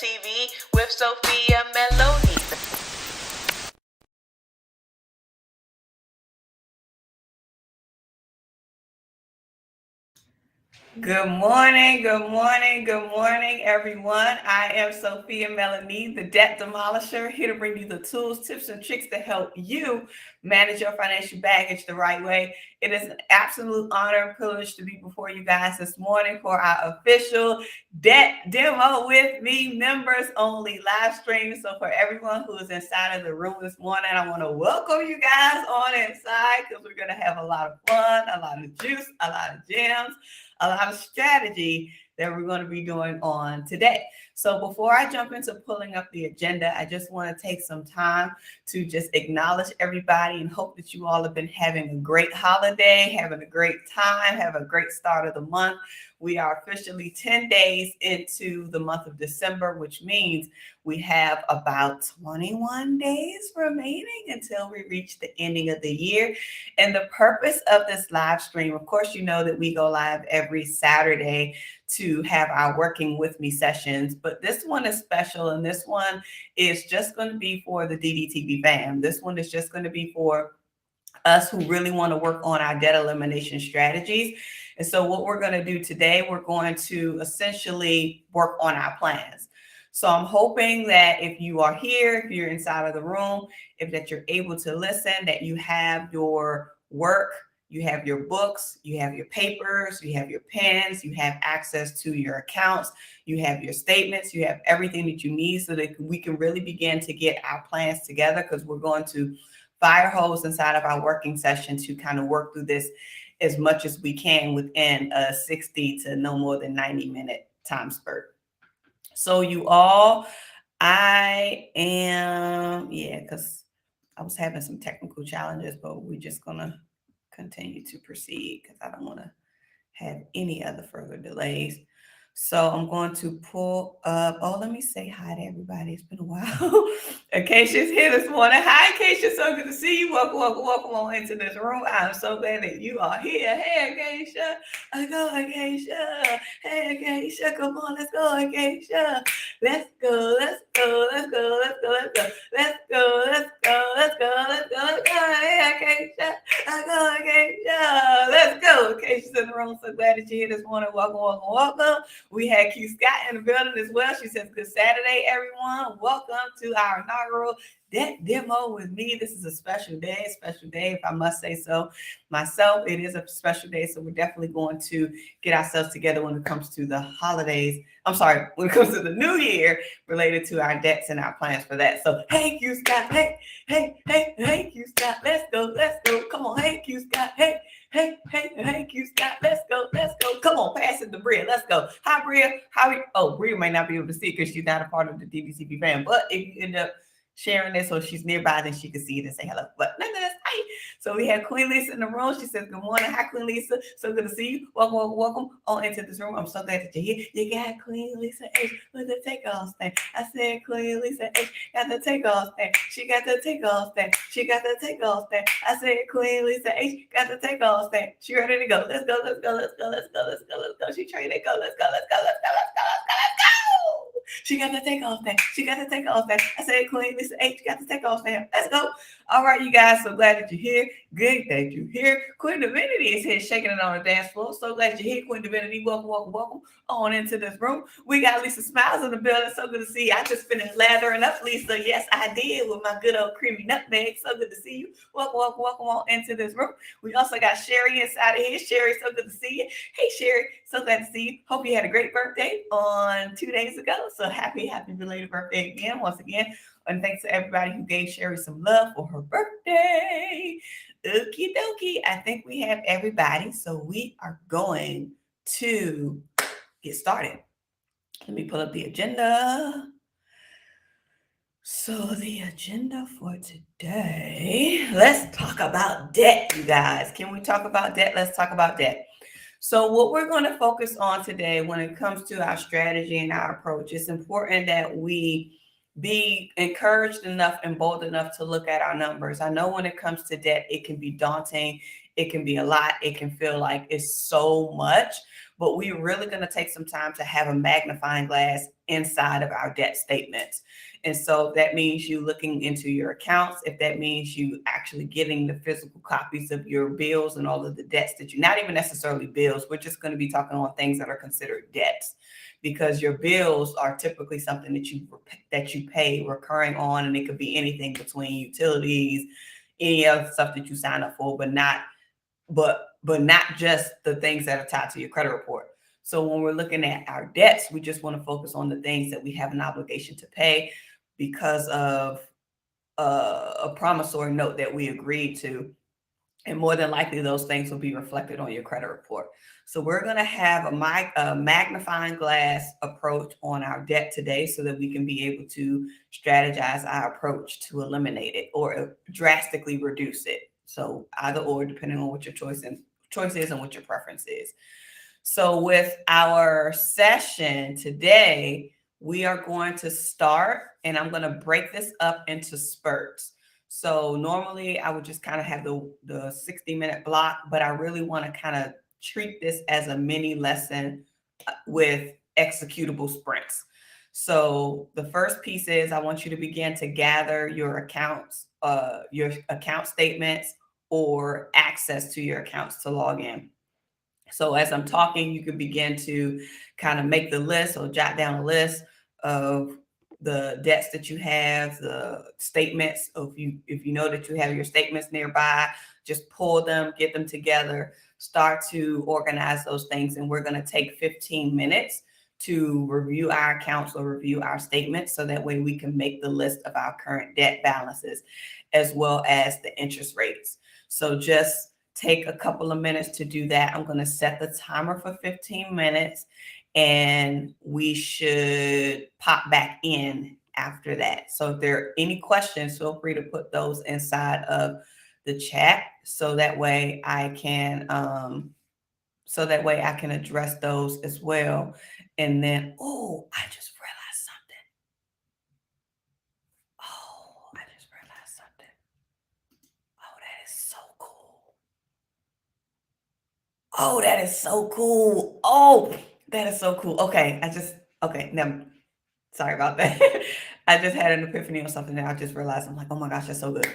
TV with Sophia Melone. Good morning, everyone. I am Sophia Melonē, the Debt Demolisher, here to bring you the tools, tips, and tricks to help you manage your financial baggage the right way. It is an absolute honor and privilege to be before you guys this morning for our official Debt Demo With Me members only live stream. So for everyone who is inside of the room this morning, I want to welcome you guys on inside because we're going to have a lot of fun, a lot of juice, a lot of gems, a lot of strategy that we're going to be doing on today. So before I jump into pulling up the agenda, I just want to take some time to just acknowledge everybody and hope that you all have been having a great holiday, having a great time, have a great start of the month. We are officially 10 days into the month of December, which means we have about 21 days remaining until we reach the ending of the year. And the purpose of this live stream, of course, you know that we go live every Saturday to have our working with me sessions, but this one is special, and this one is just going to be for the DDTV fam. This one is just going to be for us who really want to work on our debt elimination strategies. And so what we're going to do today, we're going to essentially work on our plans. So I'm hoping that if you are here, if you're inside of the room, if that you're able to listen, that you have your work, you have your books, you have your papers, you have your pens, you have access to your accounts, you have your statements, you have everything that you need so that we can really begin to get our plans together, because we're going to fire hose inside of our working session to kind of work through this as much as we can within a 60 to no more than 90-minute time spurt. So you all, because I was having some technical challenges, but we're just going to continue to proceed because I don't want to have any other further delays. So I'm going to pull up. Oh, let me say hi to everybody. It's been a while. Acacia's here this morning. Hi, Acacia. So good to see you. Welcome on into this room. I'm so glad that you are here. Hey, Acacia. Go, Acacia. Hey, Acacia. Come on, let's go, Acacia. Let's go. Hey, Acacia. Go, Acacia. Let's go. Acacia's in the room. So glad that you're here this morning. Welcome. We had Q Scott in the building as well. She says, good Saturday, everyone. Welcome to our inaugural Debt Demo with me. This is a special day, if I must say so myself. It is a special day, so we're definitely going to get ourselves together when it comes to the holidays. When it comes to the new year related to our debts and our plans for that. So, hey, Q Scott. Hey, Q Scott. Let's go. Come on, hey, Q Scott. Hey, Q Scott. Let's go. Come on, pass it to Bria. Let's go. Hi, Bria. Bria may not be able to see because she's not a part of the DBCB fan. But if you end up sharing this or she's nearby, then she can see it and say hello. But nonetheless, hi. So we have Queen Lisa in the room. She says, good morning. Hi, Queen Lisa. So good to see you. Welcome on into this room. I'm so glad that you're here. You got Queen Lisa H with the takeoff thing. I said Queen Lisa H got the takeoff thing. She got the takeoff thing. I said Queen Lisa H got the takeoff thing. She ready to go. Let's go. She trying to go. Let's go. She got the takeoff thing. I said Queen Lisa H got the takeoff thing. Let's go. All right, you guys. So glad that you're here. Good that you're here. Queen Divinity is here shaking it on the dance floor. So glad you're here, Queen Divinity. Welcome on into this room. We got Lisa Smiles in the building. So good to see you. I just finished lathering up, Lisa. Yes, I did, with my good old creamy nutmeg. So good to see you. Welcome on into this room. We also got Sherry inside of here. Sherry, so good to see you. Hey, Sherry, so glad to see you. Hope you had a great birthday on 2 days ago. So happy belated birthday again, once again. And thanks to everybody who gave Sherry some love for her birthday. Okie dokie. I think we have everybody. So we are going to get started. Let me pull up the agenda. So the agenda for today, let's talk about debt, you guys. Can we talk about debt? Let's talk about debt. So what we're going to focus on today when it comes to our strategy and our approach, it's important that we be encouraged enough and bold enough to look at our numbers. I know when it comes to debt, it can be daunting. It can be a lot. It can feel like it's so much, but we're really going to take some time to have a magnifying glass inside of our debt statements. And so that means you looking into your accounts. If that means you actually getting the physical copies of your bills and all of the debts that you, not even necessarily bills, we're just going to be talking on things that are considered debts, because your bills are typically something that you pay recurring on, and it could be anything between utilities, any other stuff that you sign up for, but not just the things that are tied to your credit report. So when we're looking at our debts, we just want to focus on the things that we have an obligation to pay because of a promissory note that we agreed to. And more than likely, those things will be reflected on your credit report. So we're going to have a magnifying glass approach on our debt today so that we can be able to strategize our approach to eliminate it or drastically reduce it. So either or, depending on what your choice is and what your preference is. So with our session today, we are going to start, and I'm going to break this up into spurts. So normally I would just kind of have the 60-minute block, but I really want to kind of treat this as a mini lesson with executable sprints. So the first piece is I want you to begin to gather your accounts, your account statements or access to your accounts to log in. So as I'm talking, you can begin to kind of make the list or jot down a list of the debts that you have, the statements. If you know that you have your statements nearby, just pull them, get them together, start to organize those things. And we're going to take 15 minutes to review our accounts or review our statements. So that way we can make the list of our current debt balances as well as the interest rates. So just take a couple of minutes to do that. I'm going to set the timer for 15 minutes and we should pop back in after that. So if there are any questions, feel free to put those inside of the chat so that way I can address those as well. And then, I just realized something. Oh, that is so cool. Oh, that is so cool. Oh, that is so cool. Okay, now, sorry about that. I just had an epiphany on something that I just realized. I'm like, oh my gosh, that's so good.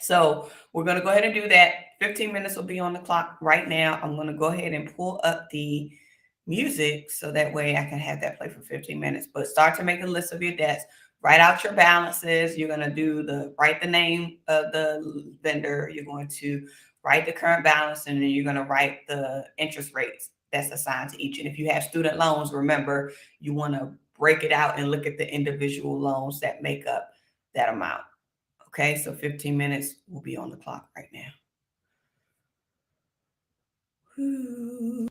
So we're going to go ahead and do that. 15 minutes will be on the clock right now. I'm going to go ahead and pull up the music so that way I can have that play for 15 minutes. But start to make a list of your debts. Write out your balances. You're going to write the name of the vendor. You're going to write the current balance, and then you're going to write the interest rates that's assigned to each. And if you have student loans, remember, you want to break it out and look at the individual loans that make up that amount. Okay, so 15 minutes will be on the clock right now. Ooh.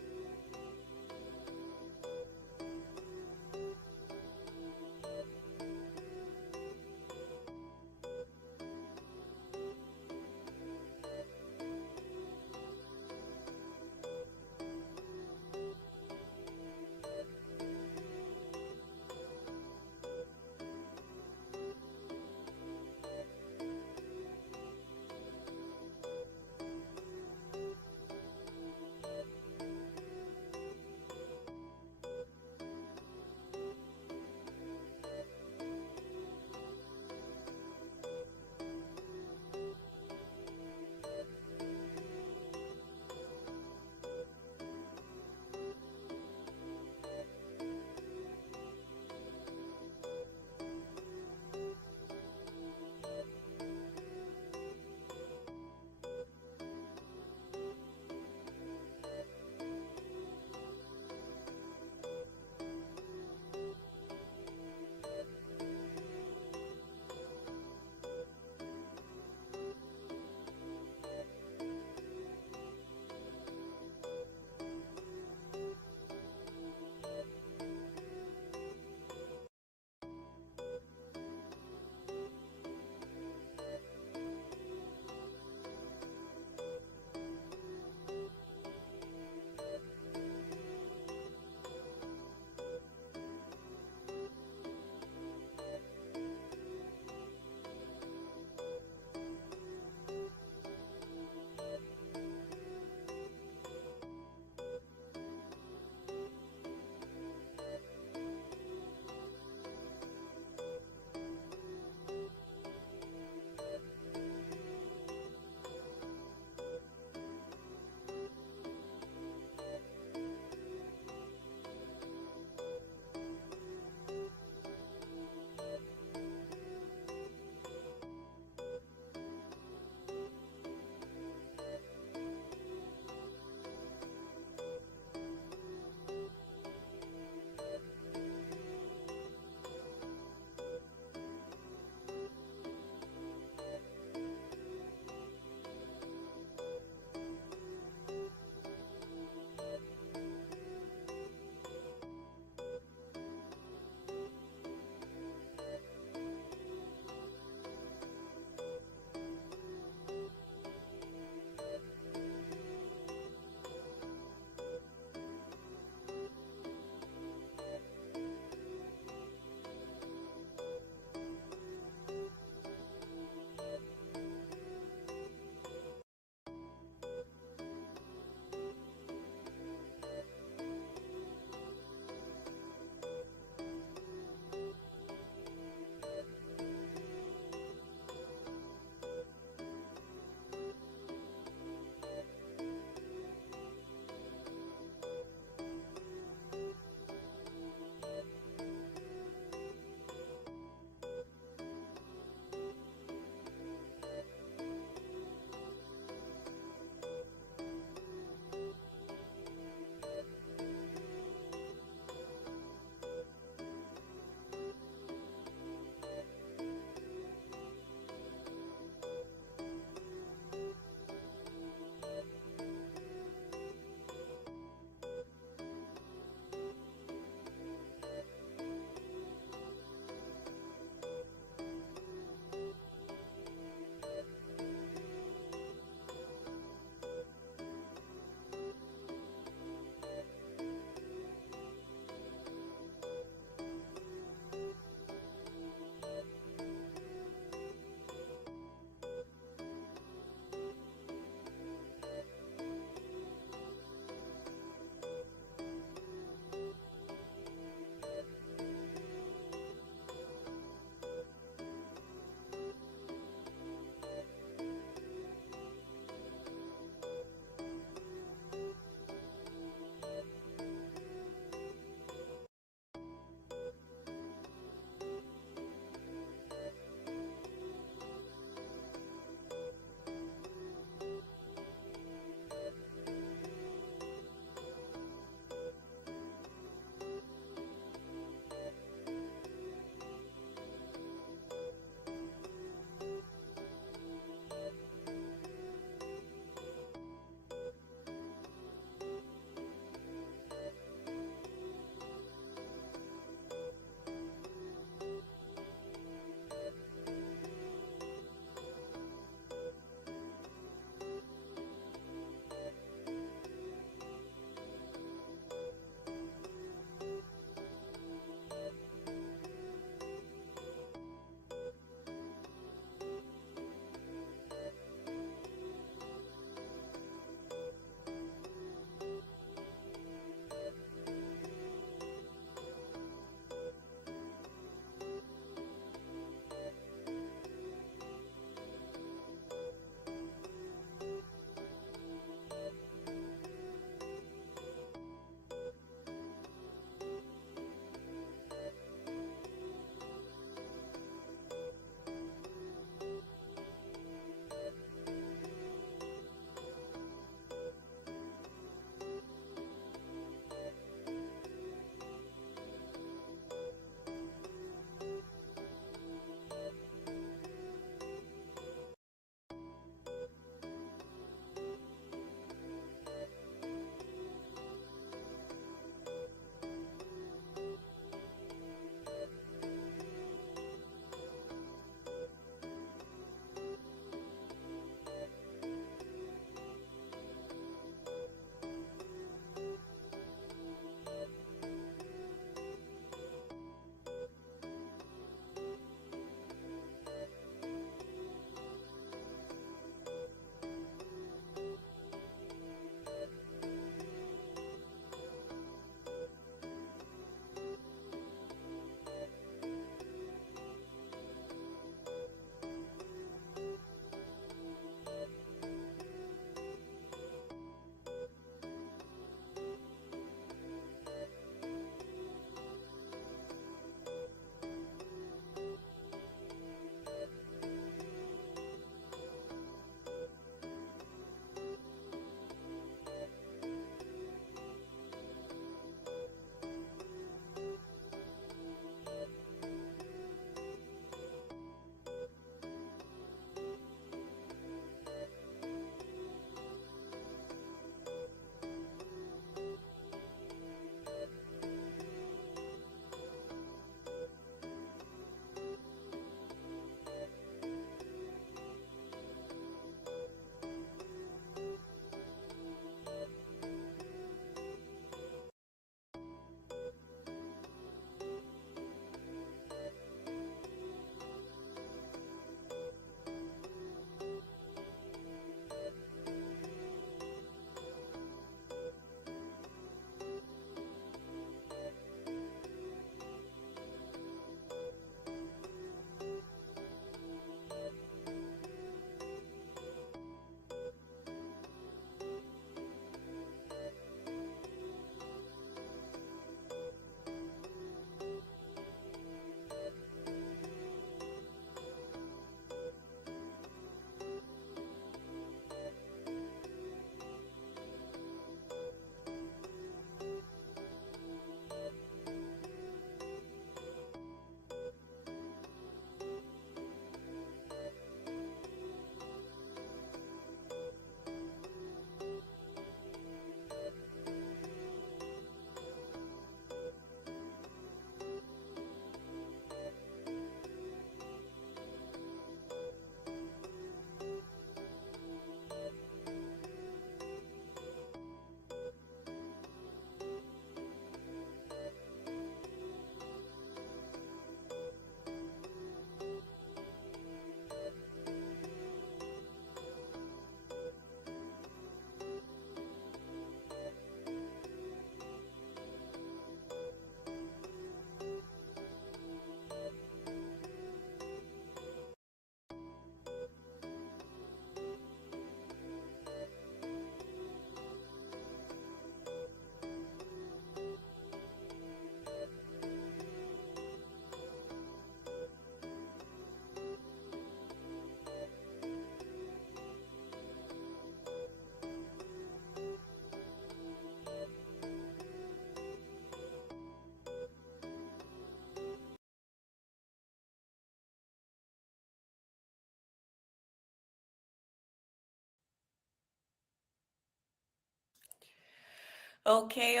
Okay,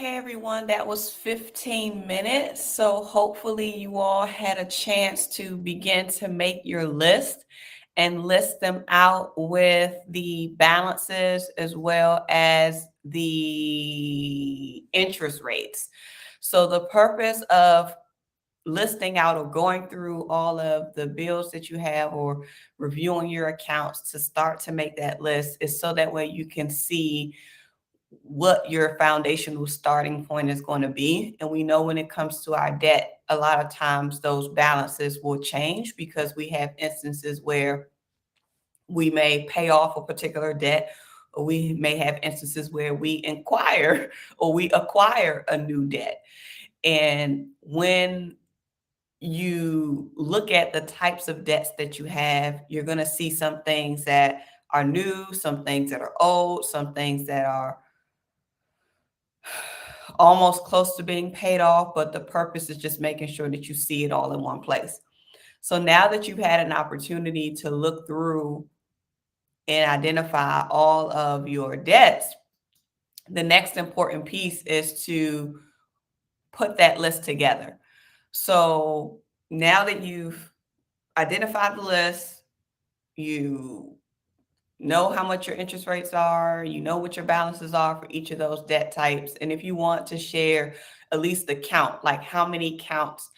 everyone. That was 15 minutes. So hopefully you all had a chance to begin to make your list and list them out with the balances as well as the interest rates. So the purpose of listing out or going through all of the bills that you have or reviewing your accounts to start to make that list is so that way you can see what your foundational starting point is going to be. And we know when it comes to our debt, a lot of times those balances will change because we have instances where we may pay off a particular debt, or we may have instances where we inquire or we acquire a new debt. And when you look at the types of debts that you have, you're going to see some things that are new, some things that are old, some things that are almost close to being paid off, but the purpose is just making sure that you see it all in one place. So now that you've had an opportunity to look through and identify all of your debts, the next important piece is to put that list together. So now that you've identified the list, you know how much your interest rates are, you know what your balances are for each of those debt types. And if you want to share at least the count, like how many counts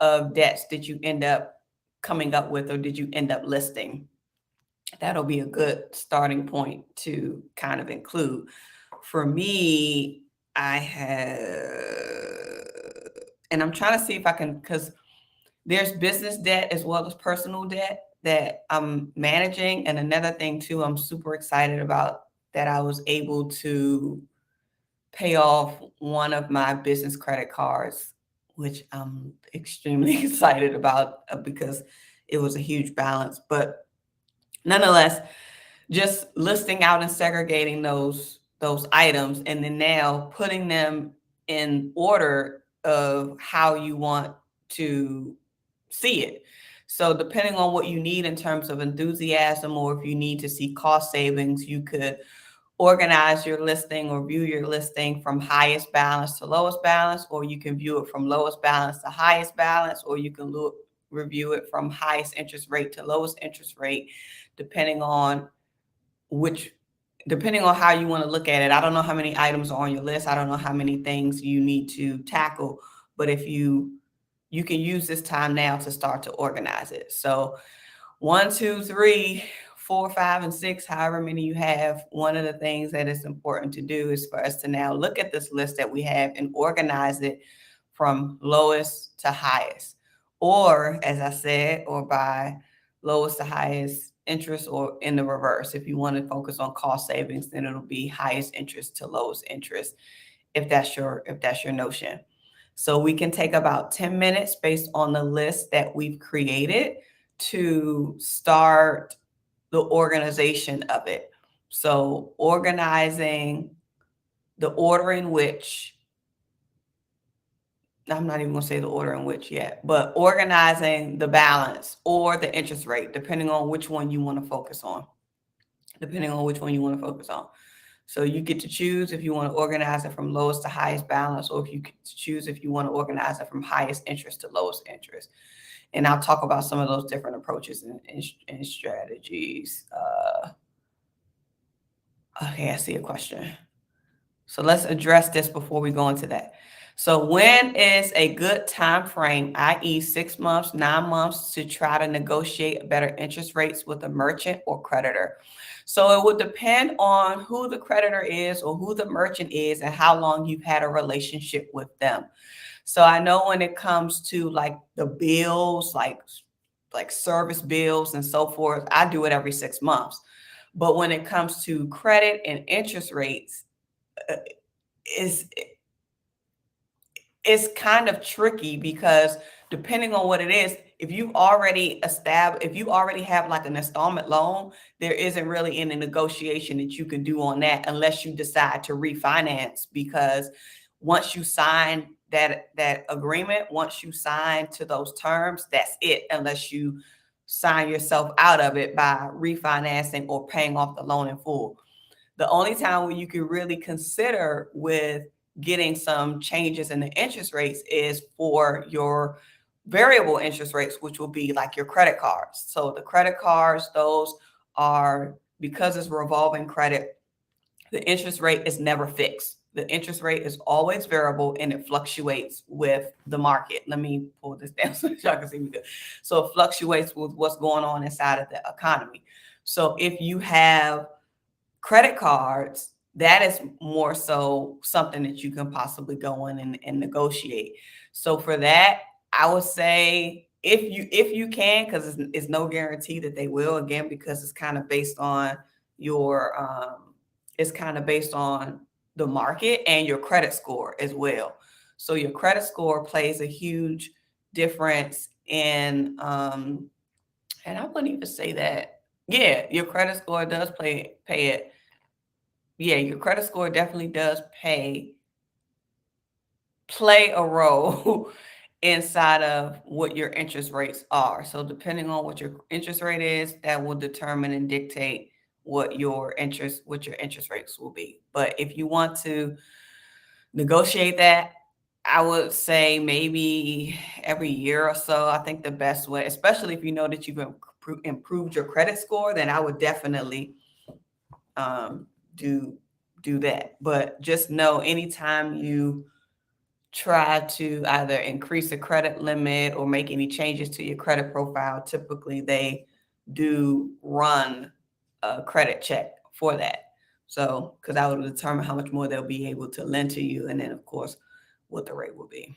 of debts did you end up coming up with or did you end up listing? That'll be a good starting point to kind of include. For me, I have, and I'm trying to see if I can, because there's business debt as well as personal debt that I'm managing. And another thing too, I'm super excited about that I was able to pay off one of my business credit cards, which I'm extremely excited about because it was a huge balance. But nonetheless, just listing out and segregating those items and then now putting them in order of how you want to see it. So depending on what you need in terms of enthusiasm, or if you need to see cost savings, you could organize your listing or view your listing from highest balance to lowest balance, or you can view it from lowest balance to highest balance, or you can review it from highest interest rate to lowest interest rate, depending on which depending on how you want to look at it. I don't know how many items are on your list. I don't know how many things you need to tackle, but if you can use this time now to start to organize it. So 1, 2, 3, 4, 5, and 6, however many you have, one of the things that is important to do is for us to now look at this list that we have and organize it from lowest to highest, or as I said, or by lowest to highest interest, or in the reverse. If you want to focus on cost savings, then it'll be highest interest to lowest interest, if that's your notion. So we can take about 10 minutes based on the list that we've created to start the organization of it. So organizing the order in which, I'm not even going to say the order in which yet, but organizing the balance or the interest rate, depending on which one you want to focus on. So you get to choose if you want to organize it from lowest to highest balance, or if you get to choose if you want to organize it from highest interest to lowest interest. And I'll talk about some of those different approaches and strategies. Okay, I see a question. So let's address this before we go into that. So when is a good time frame, i.e. 6 months, 9 months, to try to negotiate better interest rates with a merchant or creditor? So it would depend on who the creditor is or who the merchant is and how long you've had a relationship with them. So I know when it comes to like the bills, like service bills and so forth, I do it every 6 months. But when it comes to credit and interest rates, is it's kind of tricky because depending on what it is, if you already have like an installment loan, there isn't really any negotiation that you can do on that unless you decide to refinance, because once you sign that agreement, once you sign to those terms, that's it, unless you sign yourself out of it by refinancing or paying off the loan in full. The only time when you can really consider with getting some changes in the interest rates is for your variable interest rates, which will be like your credit cards. So the credit cards, those are, because it's revolving credit, the interest rate is never fixed. The interest rate is always variable and it fluctuates with the market. Let me pull this down so y'all can see me good. So it fluctuates with what's going on inside of the economy. So if you have credit cards, that is more so something that you can possibly go in and negotiate. So for that, I would say if you can, because it's no guarantee that they will, again, because it's kind of based on your it's kind of based on the market and your credit score as well. So your credit score plays a huge difference in and I wouldn't even say that. Yeah, your credit score does pay it. Yeah, your credit score definitely does play a role inside of what your interest rates are. So depending on what your interest rate is, that will determine and dictate what your interest rates will be. But if you want to negotiate that, I would say maybe every year or so. I think the best way, especially if you know that you've improved your credit score, then I would definitely do that. But just know anytime you try to either increase the credit limit or make any changes to your credit profile, typically they do run a credit check for that. So, because that will determine how much more they'll be able to lend to you, and then of course what the rate will be.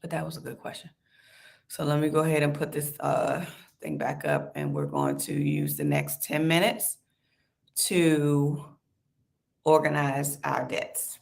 But that was a good question. So let me go ahead and put this thing back up, and we're going to use the next 10 minutes to organize our debts.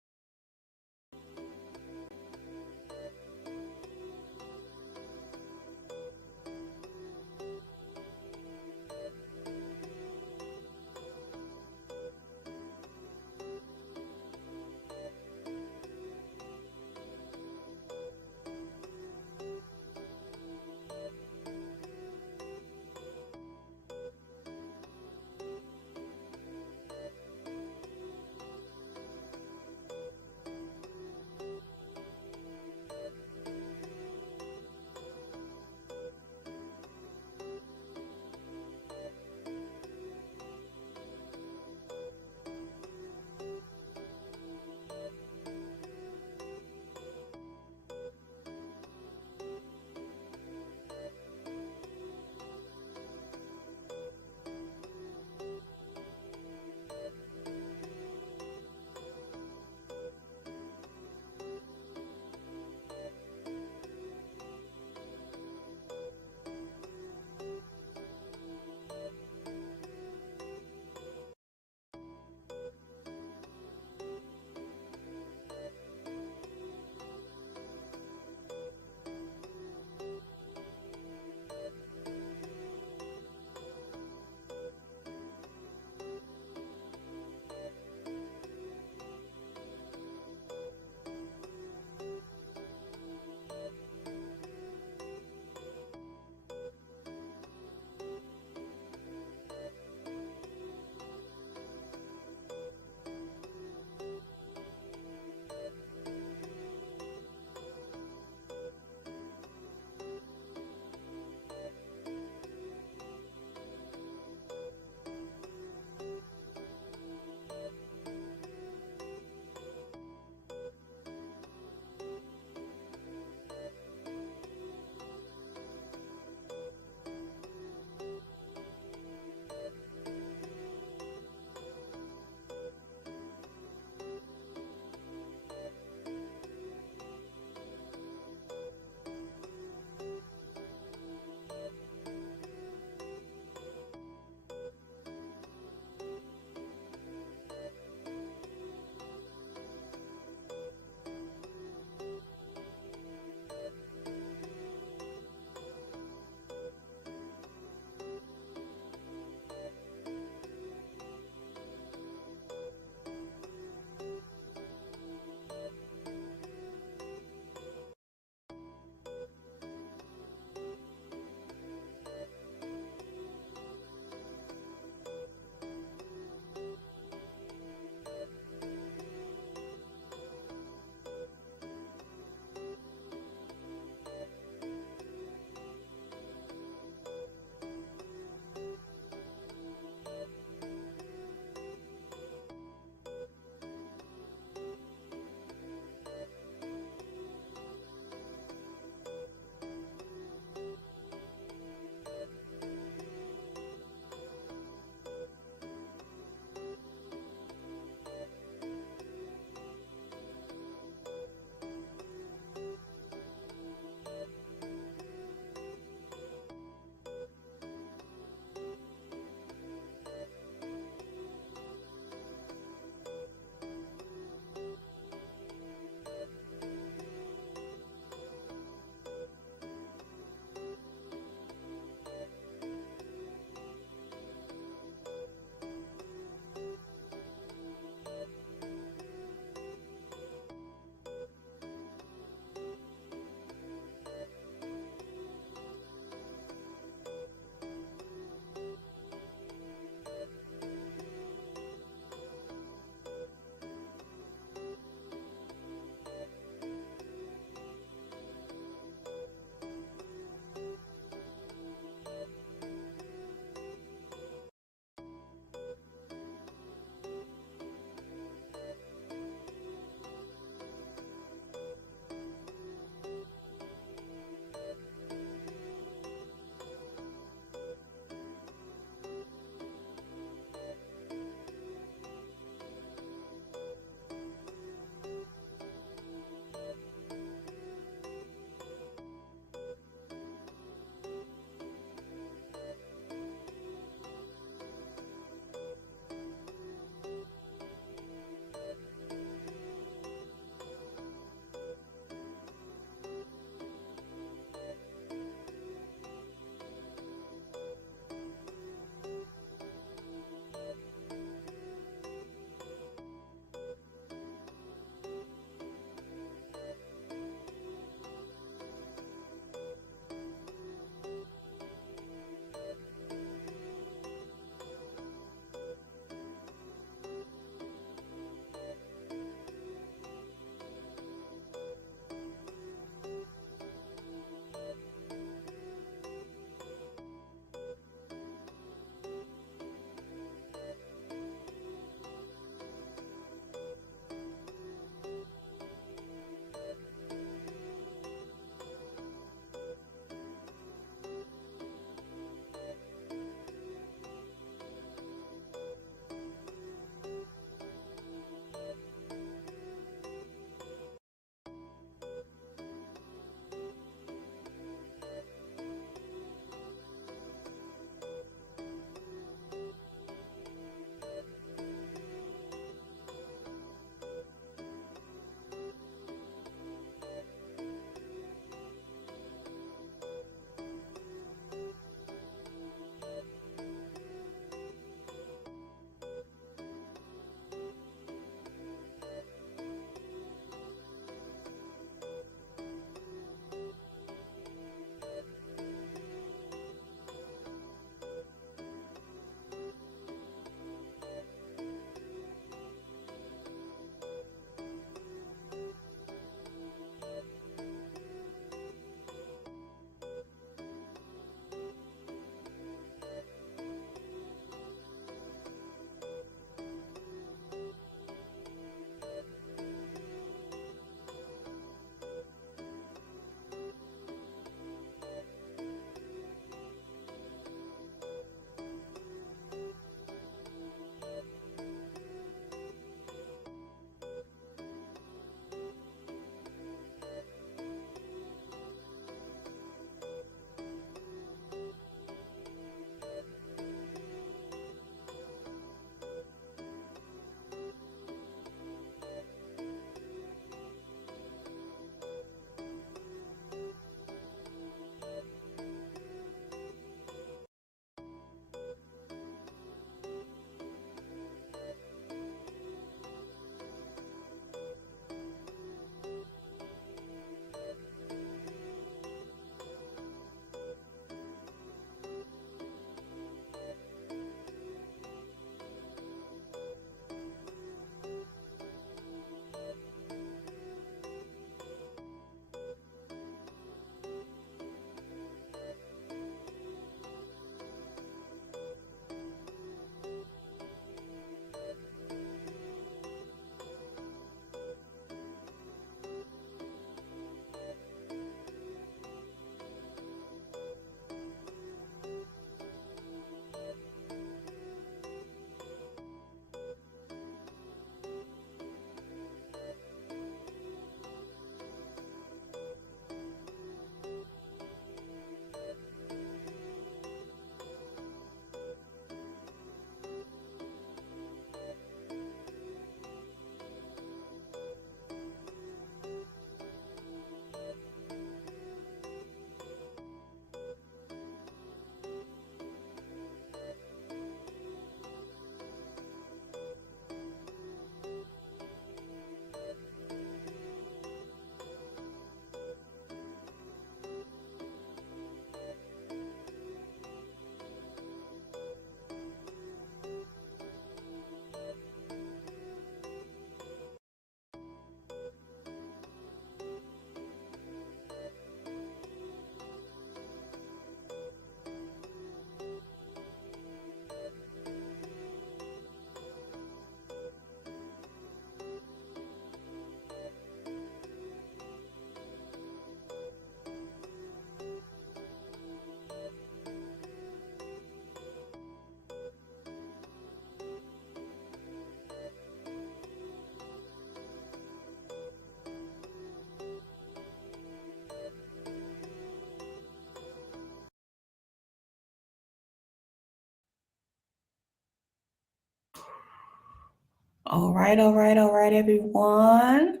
All right, everyone.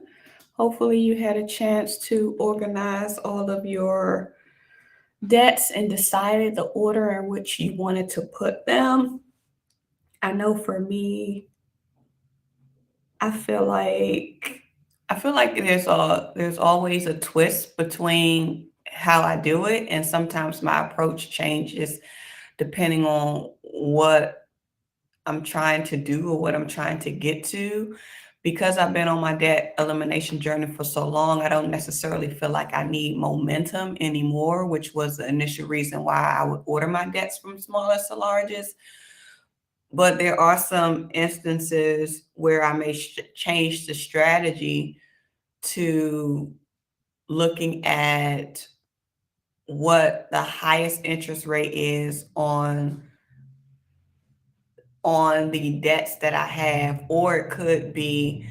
Hopefully you had a chance to organize all of your debts and decided the order in which you wanted to put them. I know for me, I feel like there's always a twist between how I do it, and sometimes my approach changes depending on what I'm trying to do or what I'm trying to get to. Because I've been on my debt elimination journey for so long, I don't necessarily feel like I need momentum anymore, which was the initial reason why I would order my debts from smallest to largest. But there are some instances where I may change the strategy to looking at what the highest interest rate is on the debts that I have, or it could be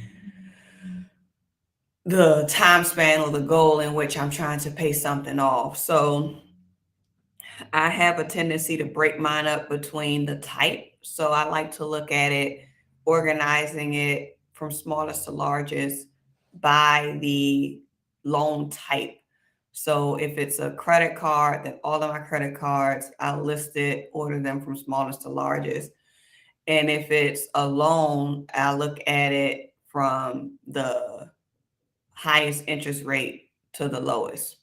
the time span or the goal in which I'm trying to pay something off. So I have a tendency to break mine up between the type. So I like to look at it, organizing it from smallest to largest by the loan type. So if it's a credit card, then all of my credit cards, I'll list it, order them from smallest to largest. And if it's a loan, I'll look at it from the highest interest rate to the lowest.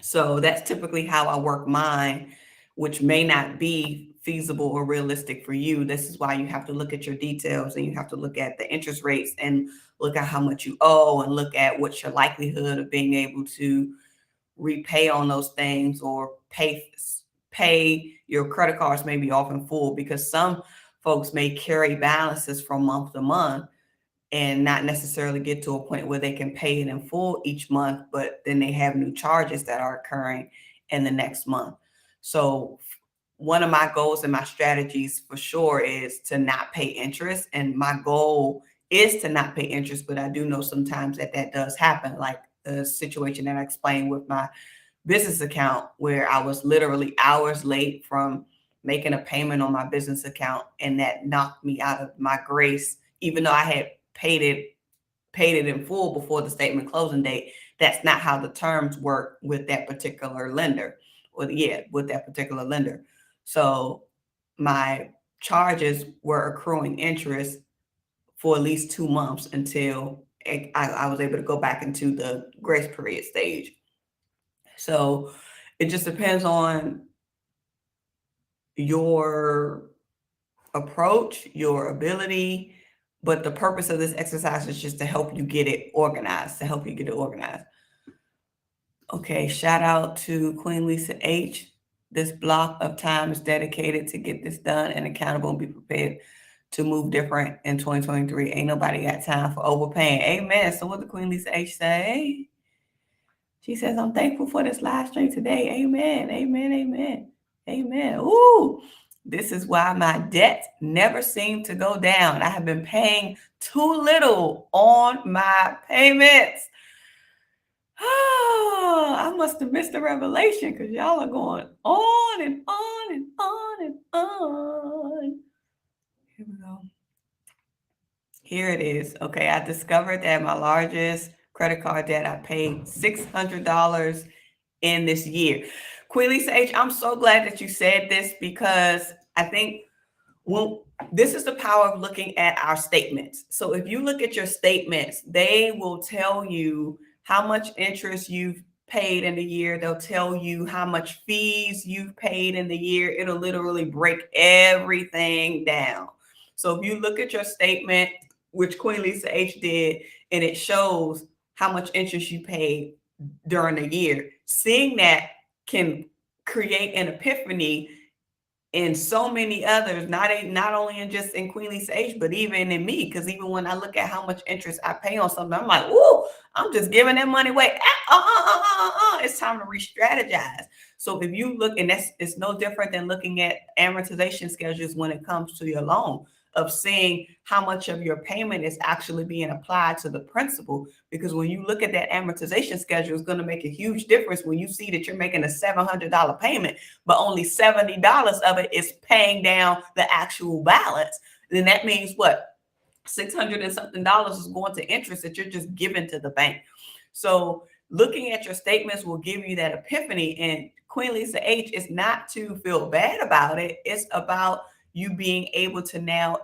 So that's typically how I work mine, which may not be feasible or realistic for you. This is why you have to look at your details, and you have to look at the interest rates and look at how much you owe and look at what's your likelihood of being able to repay on those things, or pay your credit cards maybe off in full, because some folks may carry balances from month to month and not necessarily get to a point where they can pay it in full each month, but then they have new charges that are occurring in the next month. So one of my goals and my strategies for sure is to not pay interest. And my goal is to not pay interest, but I do know sometimes that does happen, like the situation that I explained with my business account, where I was literally hours late from making a payment on my business account, and that knocked me out of my grace, even though I had paid it in full before the statement closing date. That's not how the terms work with that particular lender, with that particular lender. So my charges were accruing interest for at least 2 months until I was able to go back into the grace period stage. So it just depends on your approach, your ability. But the purpose of this exercise is just to help you get it organized, Okay, shout out to Queen Lisa H. This block of time is dedicated to get this done and accountable, and be prepared to move different in 2023. Ain't nobody got time for overpaying. Amen. So what did Queen Lisa H say? She says, I'm thankful for this live stream today. Amen. Amen. Amen. Amen. Ooh, this is why my debts never seem to go down. I have been paying too little on my payments. Oh, I must have missed the revelation, because y'all are going on and on and on and on. Here we go. Here it is. Okay, I discovered that my largest credit card debt, I paid $600 in this year. Queen Lisa H, I'm so glad that you said this, because I think this is the power of looking at our statements. So if you look at your statements, they will tell you how much interest you've paid in the year. They'll tell you how much fees you've paid in the year. It'll literally break everything down. So if you look at your statement, which Queen Lisa H did, and it shows how much interest you paid during the year, seeing that can create an epiphany in so many others, not only in Queen Lisa H, but even in me. Because even when I look at how much interest I pay on something, I'm like, ooh, I'm just giving that money away. It's time to re-strategize. So if you look, and it's no different than looking at amortization schedules when it comes to your loan, of seeing how much of your payment is actually being applied to the principal. Because when you look at that amortization schedule, it's going to make a huge difference when you see that you're making a $700 payment, but only $70 of it is paying down the actual balance. Then that means what? $600 and something is going to interest that you're just giving to the bank. So looking at your statements will give you that epiphany. And Queen Lisa H is not to feel bad about it. It's about you being able to now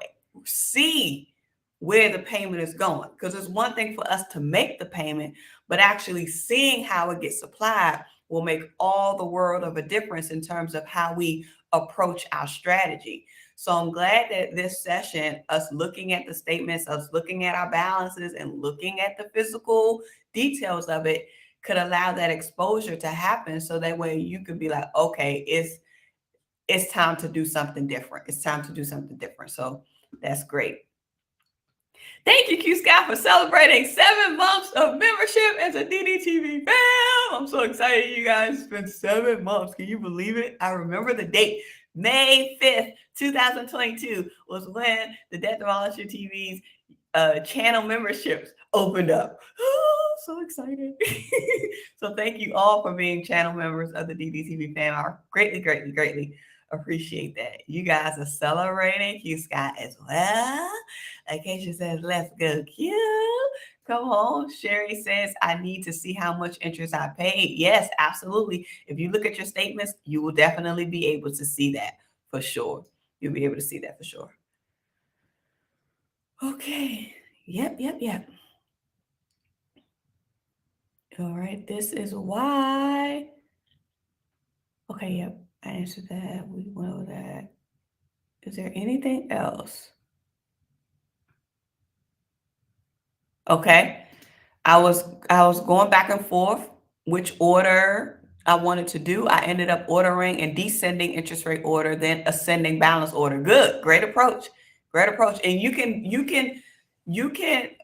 see where the payment is going. Because it's one thing for us to make the payment, but actually seeing how it gets applied will make all the world of a difference in terms of how we approach our strategy. So I'm glad that this session, us looking at the statements, us looking at our balances and looking at the physical details of it could allow that exposure to happen. So that way you could be like, okay, it's time to do something different. It's time to do something different. So that's great. Thank you, Q Scott, for celebrating 7 months of membership as a DDTV fam. I'm so excited, you guys. It's been 7 months. Can you believe it? I remember the date. May 5th, 2022 was when the Debt Demolisher TV's channel memberships opened up. Oh, so excited. So thank you all for being channel members of the DDTV fam. I greatly, greatly, greatly appreciate that. You guys are celebrating Q Scott as well. Acacia says, let's go, Q. Come on. Sherry says, I need to see how much interest I paid. Yes, absolutely. If you look at your statements, you will definitely be able to see that for sure. You'll be able to see that for sure. Okay. Yep. All right. This is why. Okay. Yep. I answered that. We went over that. Is there anything else? Okay. I was going back and forth which order I wanted to do. I ended up ordering in descending interest rate order, then ascending balance order. Good. Great approach. Great approach. And you can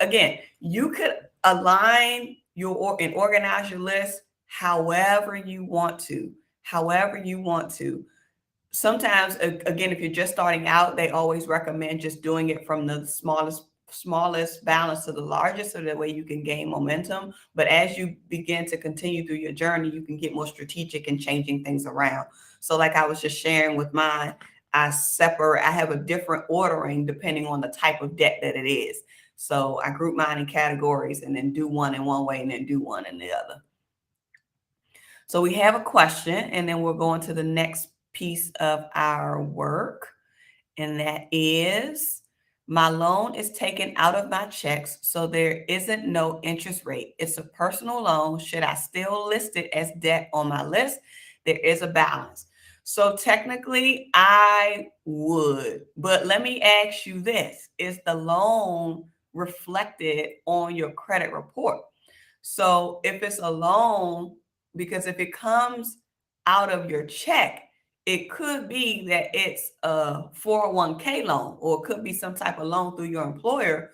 again, you could align your and organize your list however you want to. However you want to. Sometimes, again, if you're just starting out, they always recommend just doing it from the smallest balance to the largest, so that way you can gain momentum. But as you begin to continue through your journey, you can get more strategic in changing things around. So like I was just sharing with mine, I have a different ordering depending on the type of debt that it is. So I group mine in categories and then do one in one way and then do one in the other. So we have a question, and then we're going to the next piece of our work, and that is, my loan is taken out of my checks, so there isn't no interest rate. It's a personal loan. Should I still list it as debt on my list? There is a balance. So technically I would, but let me ask you this. Is the loan reflected on your credit report? So if it's a loan, because if it comes out of your check, it could be that it's a 401k loan, or it could be some type of loan through your employer,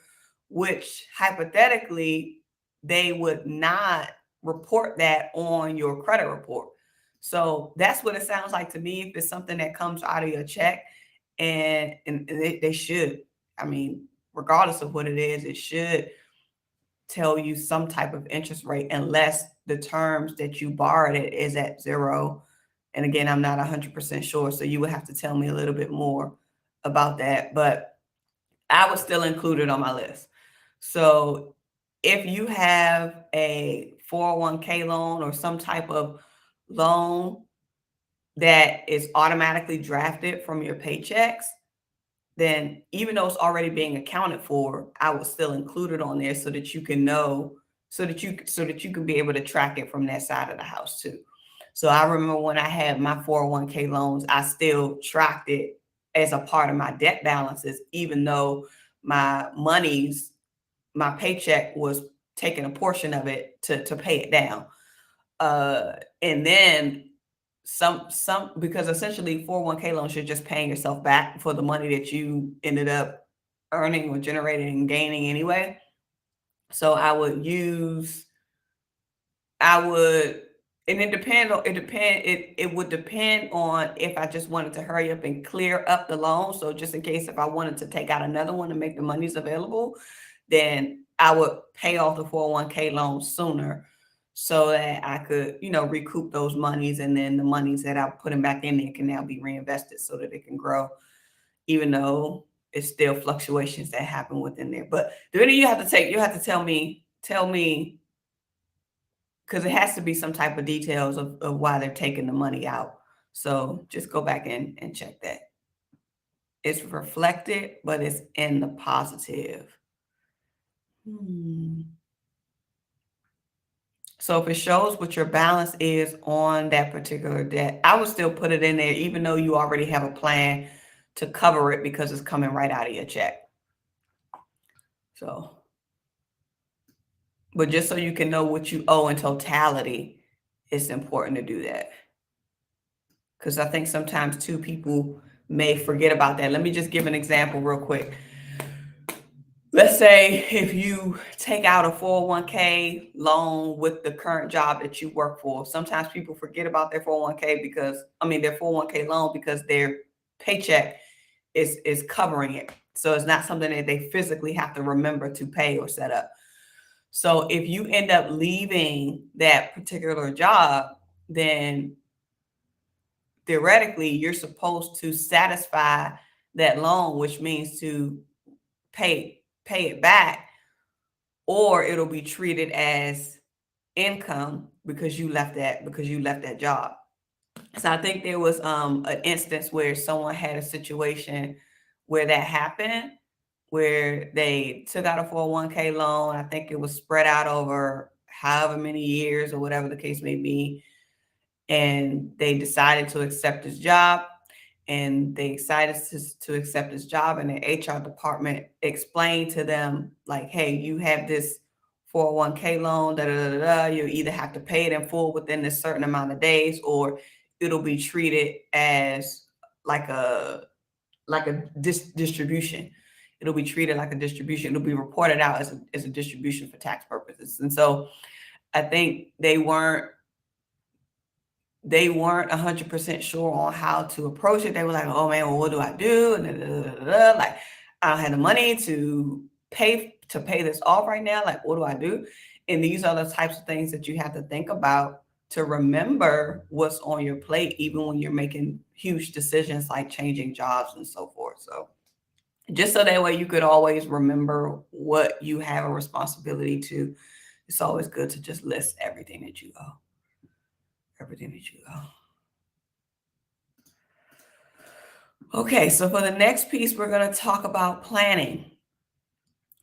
which hypothetically they would not report that on your credit report. So that's what it sounds like to me. If it's something that comes out of your check, and they should, I mean, regardless of what it is, it should tell you some type of interest rate, unless the terms that you borrowed it is at 0. And again, I'm not 100% sure. So you would have to tell me a little bit more about that. But I was still included on my list. So if you have a 401k loan or some type of loan that is automatically drafted from your paychecks, then even though it's already being accounted for, I was still included on there so that you can know, so that you can be able to track it from that side of the house too. So I remember when I had my 401k loans, I still tracked it as a part of my debt balances, even though my paycheck was taking a portion of it to pay it down. And then some because essentially 401k loans, you're just paying yourself back for the money that you ended up earning or generating and gaining anyway. So and it would depend on if I just wanted to hurry up and clear up the loan. So just in case if I wanted to take out another one and make the monies available, then I would pay off the 401k loan sooner, so that I could, recoup those monies. And then the monies that I'm putting back in there can now be reinvested so that it can grow, even though it's still fluctuations that happen within there. But do any of you have to tell me, because it has to be some type of details of why they're taking the money out. So just go back in and check that. It's reflected, but it's in the positive. So if it shows what your balance is on that particular debt, I would still put it in there, even though you already have a plan to cover it because it's coming right out of your check. So, but just so you can know what you owe in totality, it's important to do that. Because I think sometimes too, people may forget about that. Let me just give an example real quick. Let's say if you take out a 401k loan with the current job that you work for, sometimes people forget about their 401k their 401k loan because their paycheck is covering it. So it's not something that they physically have to remember to pay or set up. So if you end up leaving that particular job, then theoretically you're supposed to satisfy that loan, which means to pay it back, or it'll be treated as income because you left that job. So I think there was an instance where someone had a situation where that happened, where they took out a 401k loan. I think it was spread out over however many years or whatever the case may be. And they decided to accept this job. And they decided to accept this job. And the HR department explained to them, like, hey, you have this 401k loan, you either have to pay it in full within this certain amount of days, or it'll be treated as like a distribution. It'll be treated like a distribution. It'll be reported out as a distribution for tax purposes. And so I think they weren't 100% sure on how to approach it. They were like, oh man, well, what do I do? And like, I don't have the money to pay this off right now. Like, what do I do? And these are the types of things that you have to think about to remember what's on your plate, even when you're making huge decisions like changing jobs and so forth. So just so that way you could always remember what you have a responsibility to. It's always good to just list everything that you owe. Okay, so for the next piece, we're going to talk about planning.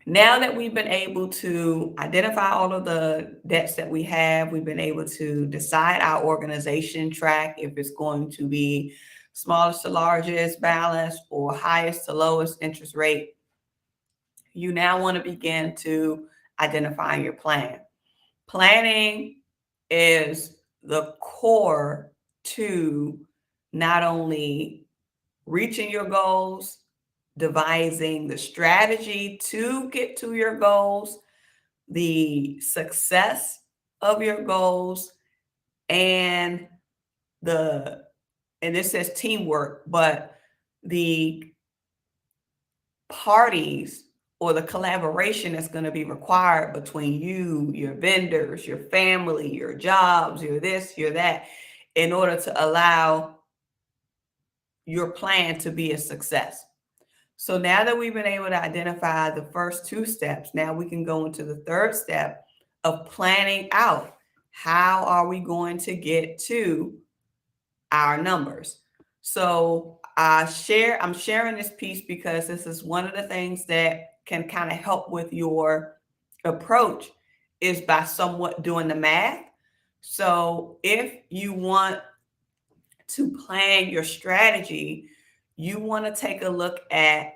Now that we've been able to identify all of the debts that we have, we've been able to decide our organization track, if it's going to be smallest to largest balance or highest to lowest interest rate. You now want to begin to identify your plan. Planning is the core to not only reaching your goals, devising the strategy to get to your goals, the success of your goals, and this says teamwork, but the parties or the collaboration that's going to be required between you, your vendors, your family, your jobs, your this, your that, in order to allow your plan to be a success. So now that we've been able to identify the first two steps, now we can go into the third step of planning out how are we going to get to our numbers. So I'm sharing this piece because this is one of the things that can kind of help with your approach, is by somewhat doing the math. So if you want to plan your strategy, you want to take a look at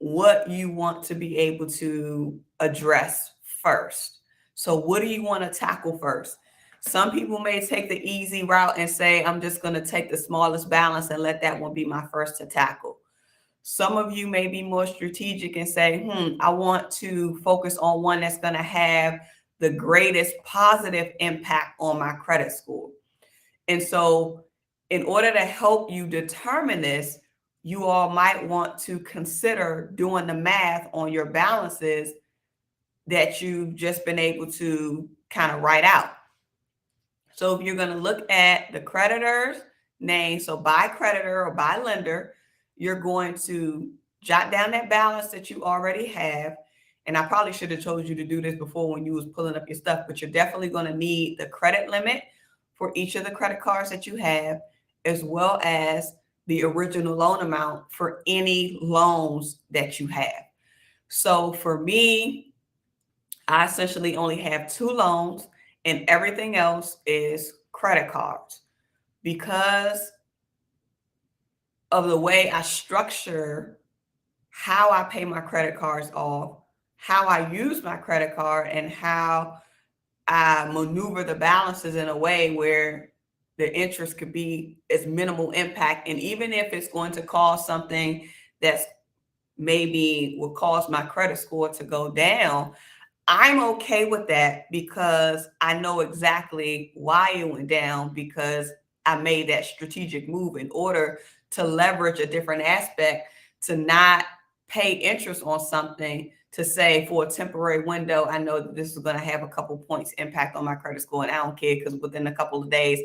what you want to be able to address first. So what do you want to tackle first? Some people may take the easy route and say, I'm just going to take the smallest balance and let that one be my first to tackle. Some of you may be more strategic and say, I want to focus on one that's going to have the greatest positive impact on my credit score. And so in order to help you determine this, you all might want to consider doing the math on your balances that you've just been able to kind of write out. So if you're going to look at the creditor's name, so by creditor or by lender, you're going to jot down that balance that you already have. And I probably should have told you to do this before when you was pulling up your stuff, but you're definitely going to need the credit limit for each of the credit cards that you have, as well as the original loan amount for any loans that you have. So for me, I essentially only have 2 loans and everything else is credit cards because of the way I structure how I pay my credit cards off, how I use my credit card, and how I maneuver the balances in a way where the interest could be as minimal impact. And even if it's going to cause something that's maybe will cause my credit score to go down, I'm okay with that because I know exactly why it went down, because I made that strategic move in order to leverage a different aspect, to not pay interest on something, to say for a temporary window, I know that this is going to have a couple points impact on my credit score, and I don't care because within a couple of days,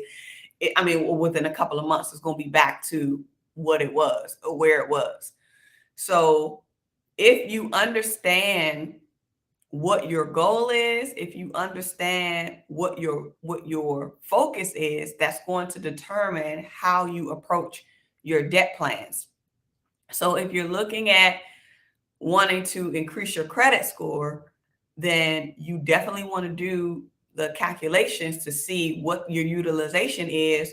within a couple of months, it's going to be back to what it was or where it was. So if you understand what your goal is, if you understand what your focus is, that's going to determine how you approach your debt plans. So if you're looking at wanting to increase your credit score, then you definitely want to do the calculations to see what your utilization is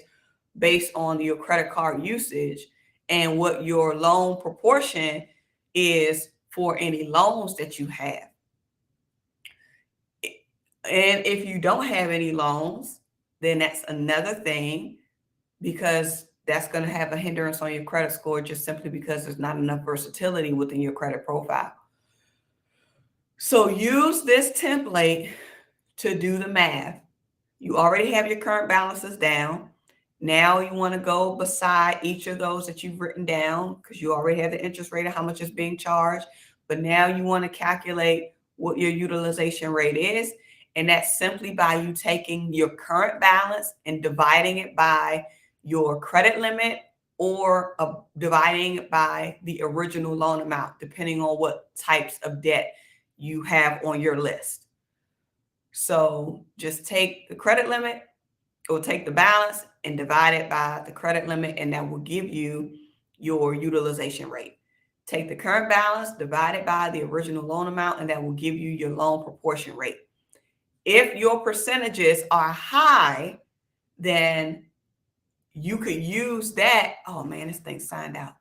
based on your credit card usage and what your loan proportion is for any loans that you have. And if you don't have any loans, then that's another thing, because that's going to have a hindrance on your credit score just simply because there's not enough versatility within your credit profile. So use this template to do the math. You already have your current balances down. Now you want to go beside each of those that you've written down, because you already have the interest rate of how much is being charged. But now you want to calculate what your utilization rate is. And that's simply by you taking your current balance and dividing it by your credit limit, or dividing it by the original loan amount, depending on what types of debt you have on your list. So just take the credit limit, or take the balance and divide it by the credit limit, and that will give you your utilization rate. Take the current balance, divide it by the original loan amount, and that will give you your loan proportion rate. If your percentages are high, then you could use that. Oh man, this thing signed out.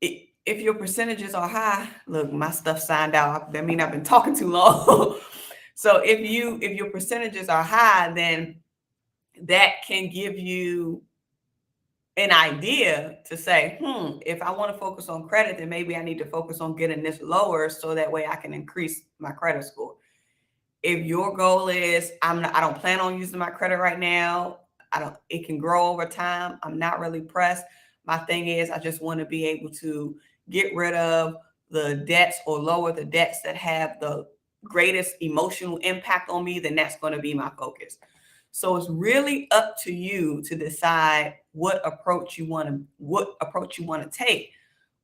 If your percentages are high, look, my stuff signed out. That means I've been talking too long. So if your percentages are high, then that can give you an idea to say, if I want to focus on credit, then maybe I need to focus on getting this lower so that way I can increase my credit score. If your goal is, I don't plan on using my credit right now, it can grow over time, I'm not really pressed. My thing is, I just want to be able to get rid of the debts or lower the debts that have the greatest emotional impact on me, then that's going to be my focus. So it's really up to you to decide what approach you want to take.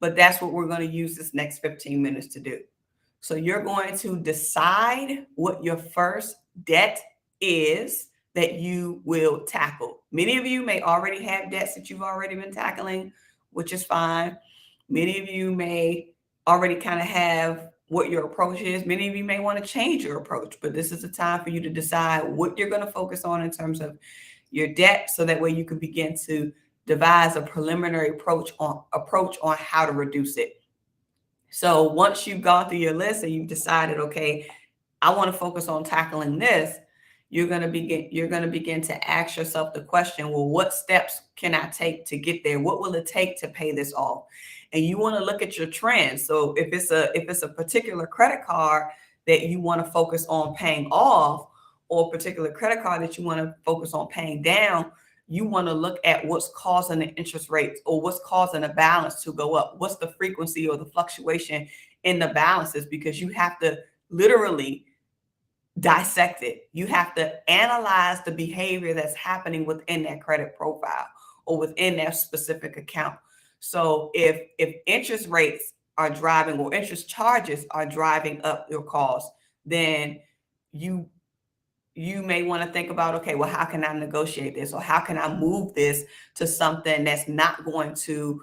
But that's what we're going to use this next 15 minutes to do. So you're going to decide what your first debt is that you will tackle. Many of you may already have debts that you've already been tackling, which is fine. Many of you may already kind of have what your approach is. Many of you may want to change your approach, but this is a time for you to decide what you're going to focus on in terms of your debt, so that way you can begin to devise a preliminary approach on how to reduce it. So once you've gone through your list and you've decided, okay, I want to focus on tackling this, you're going to begin to ask yourself the question, well, what steps can I take to get there? What will it take to pay this off? And you want to look at your trends. So if it's a particular credit card that you want to focus on paying off, or a particular credit card that you want to focus on paying down, you want to look at what's causing the interest rates, or what's causing the balance to go up. What's the frequency or the fluctuation in the balances? Because you have to literally dissect it. You have to analyze the behavior that's happening within that credit profile or within that specific account. So if interest rates are driving, or interest charges are driving up your costs, then you may want to think about, okay, well, how can I negotiate this, or how can I move this to something that's not going to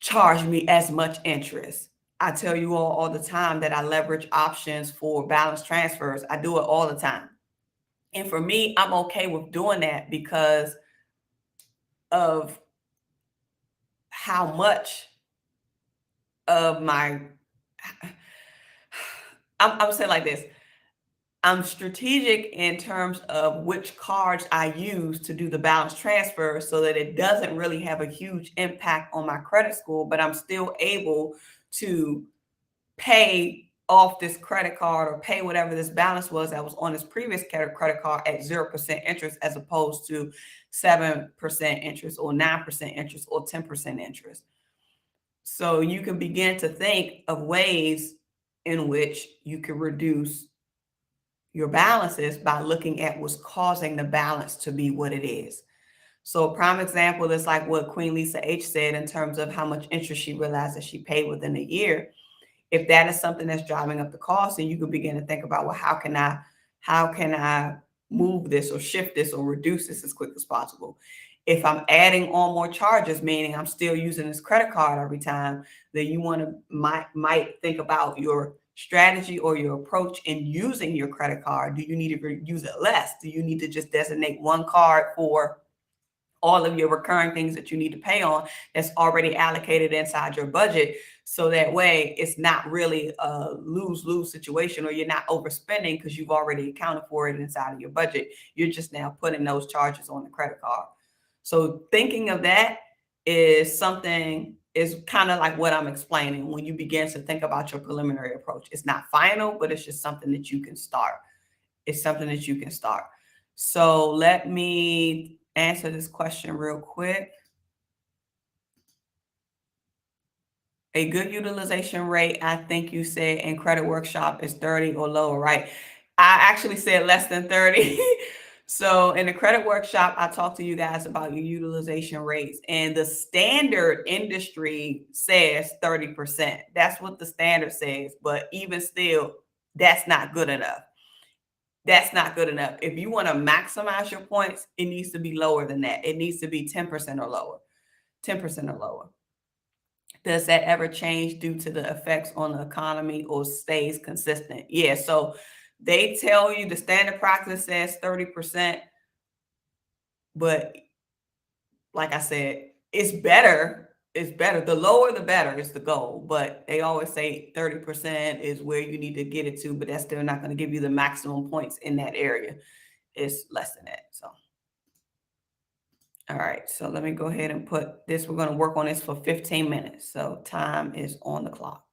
charge me as much interest. I tell you all the time that I leverage options for balance transfers. I do it all the time. And for me, I'm okay with doing that because of how much of my, I'm saying like this. I'm strategic in terms of which cards I use to do the balance transfer so that it doesn't really have a huge impact on my credit score, but I'm still able to pay off this credit card or pay whatever this balance was that was on this previous credit card at 0% interest, as opposed to 7% interest or 9% interest or 10% interest. So you can begin to think of ways in which you can reduce your balances by looking at what's causing the balance to be what it is. So a prime example is like what Queen Lisa H said in terms of how much interest she realized that she paid within a year. If that is something that's driving up the cost, then you can begin to think about, well, how can I move this or shift this or reduce this as quick as possible? If I'm adding on more charges, meaning I'm still using this credit card every time, then you might think about your strategy or your approach in using your credit card. Do you need to use it less? Do you need to just designate one card for all of your recurring things that you need to pay on that's already allocated inside your budget? So that way it's not really a lose-lose situation, or you're not overspending because you've already accounted for it inside of your budget. You're just now putting those charges on the credit card. So thinking of that is kind of like what I'm explaining when you begin to think about your preliminary approach. It's not final, but it's just something that you can start. It's something that you can start. So let me answer this question real quick. A good utilization rate, I think you said in credit workshop, is 30 or lower, right? I actually said less than 30. So in the credit workshop, I talked to you guys about your utilization rates, and the standard industry says 30%. That's what the standard says. But even still, that's not good enough. That's not good enough. If you want to maximize your points, it needs to be lower than that. It needs to be 10% or lower. 10% or lower. Does that ever change due to the effects on the economy or stays consistent? Yeah, so they tell you the standard practice says 30%, but like I said, it's better. It's better. The lower, the better is the goal. But they always say 30% is where you need to get it to, but that's still not going to give you the maximum points in that area. It's less than that. So, all right. So let me go ahead and put this. We're going to work on this for 15 minutes. So time is on the clock.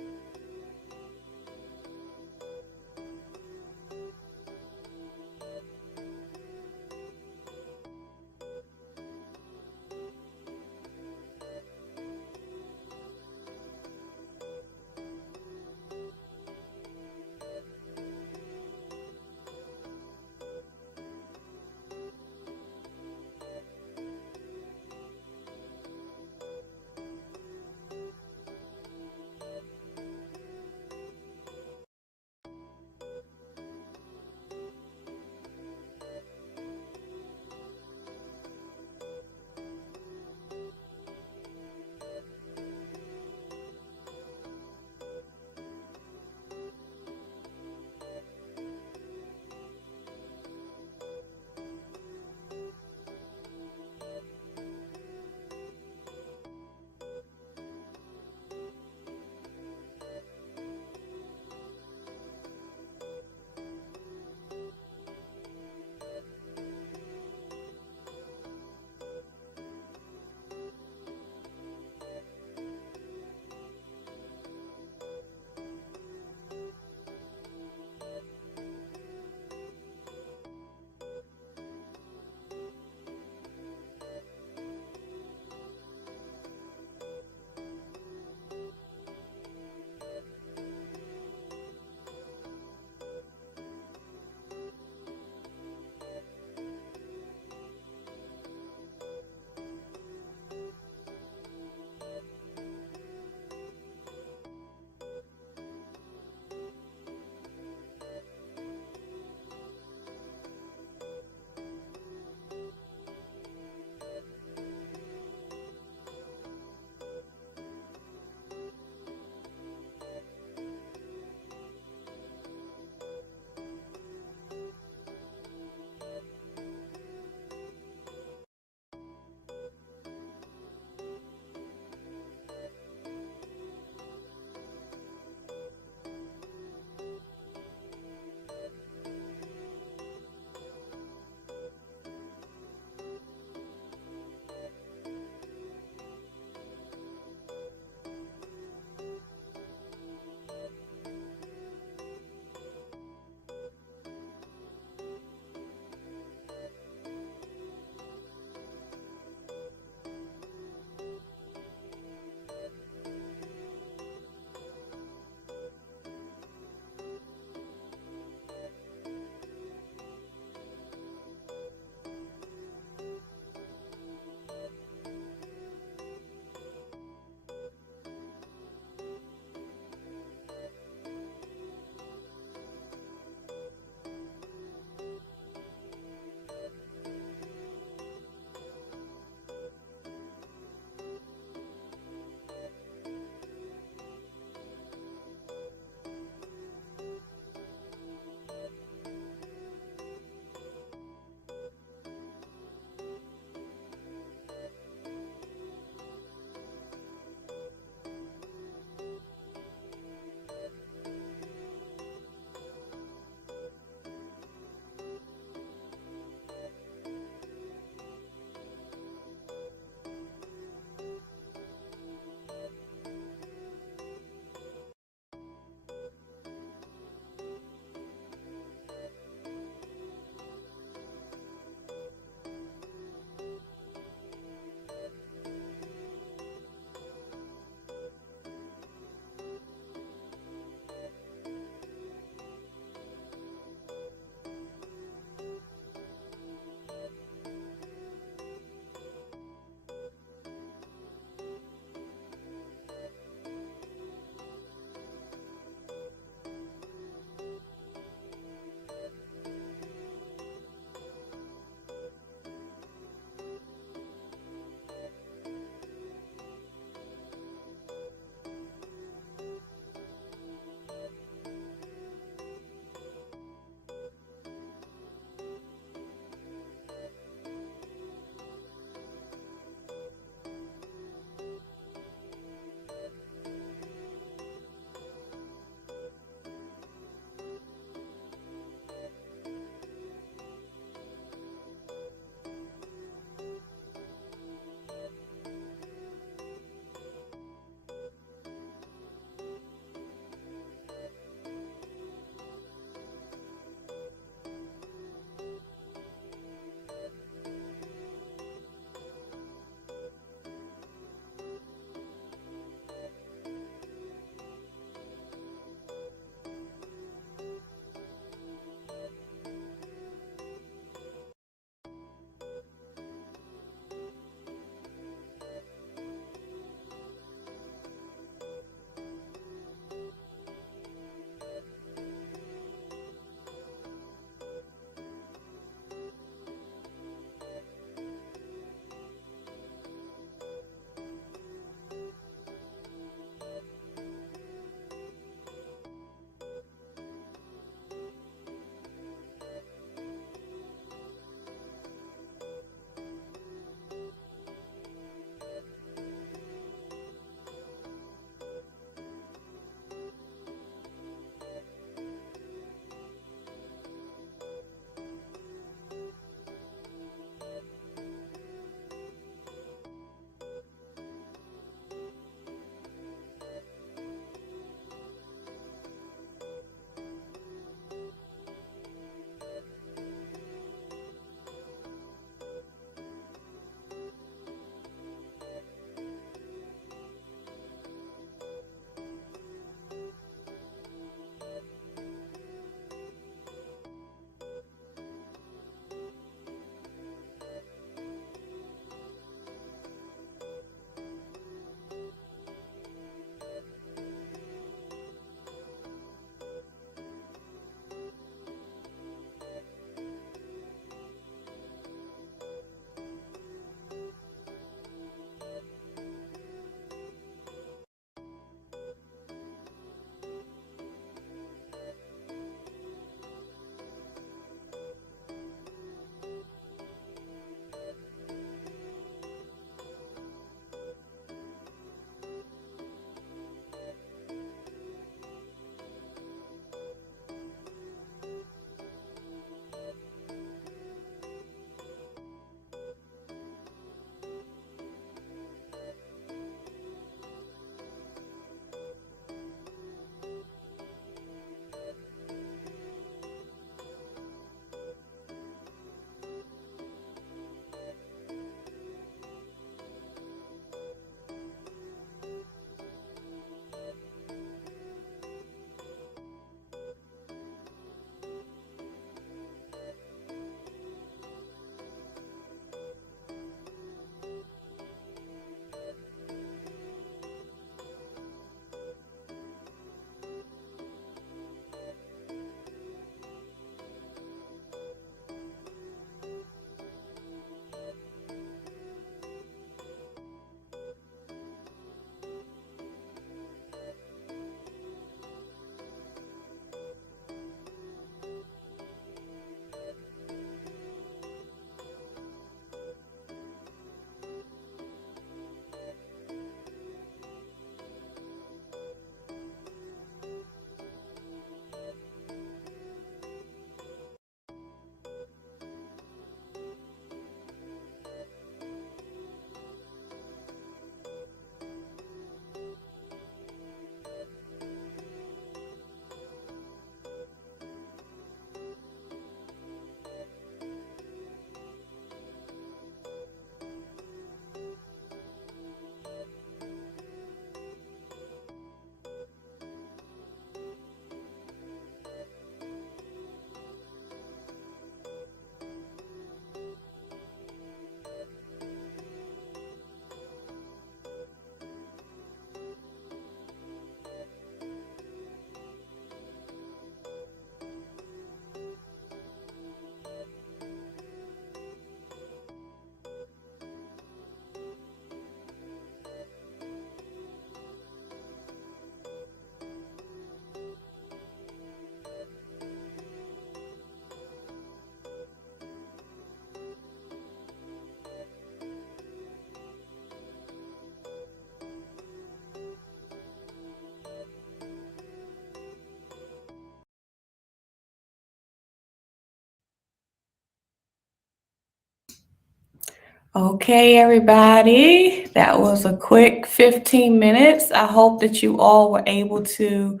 Okay, everybody, that was a quick 15 minutes. I hope that you all were able to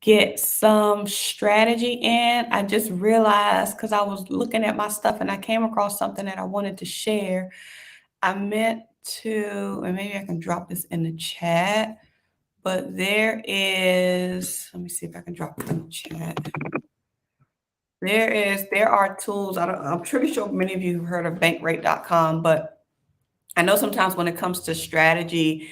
get some strategy in. I just realized because I was looking at my stuff and I came across something that I wanted to share. I meant to, and maybe I can drop this in the chat, but there is, let me see if I can drop it in the chat. There are tools. I'm pretty sure many of you have heard of bankrate.com, but I know sometimes when it comes to strategy,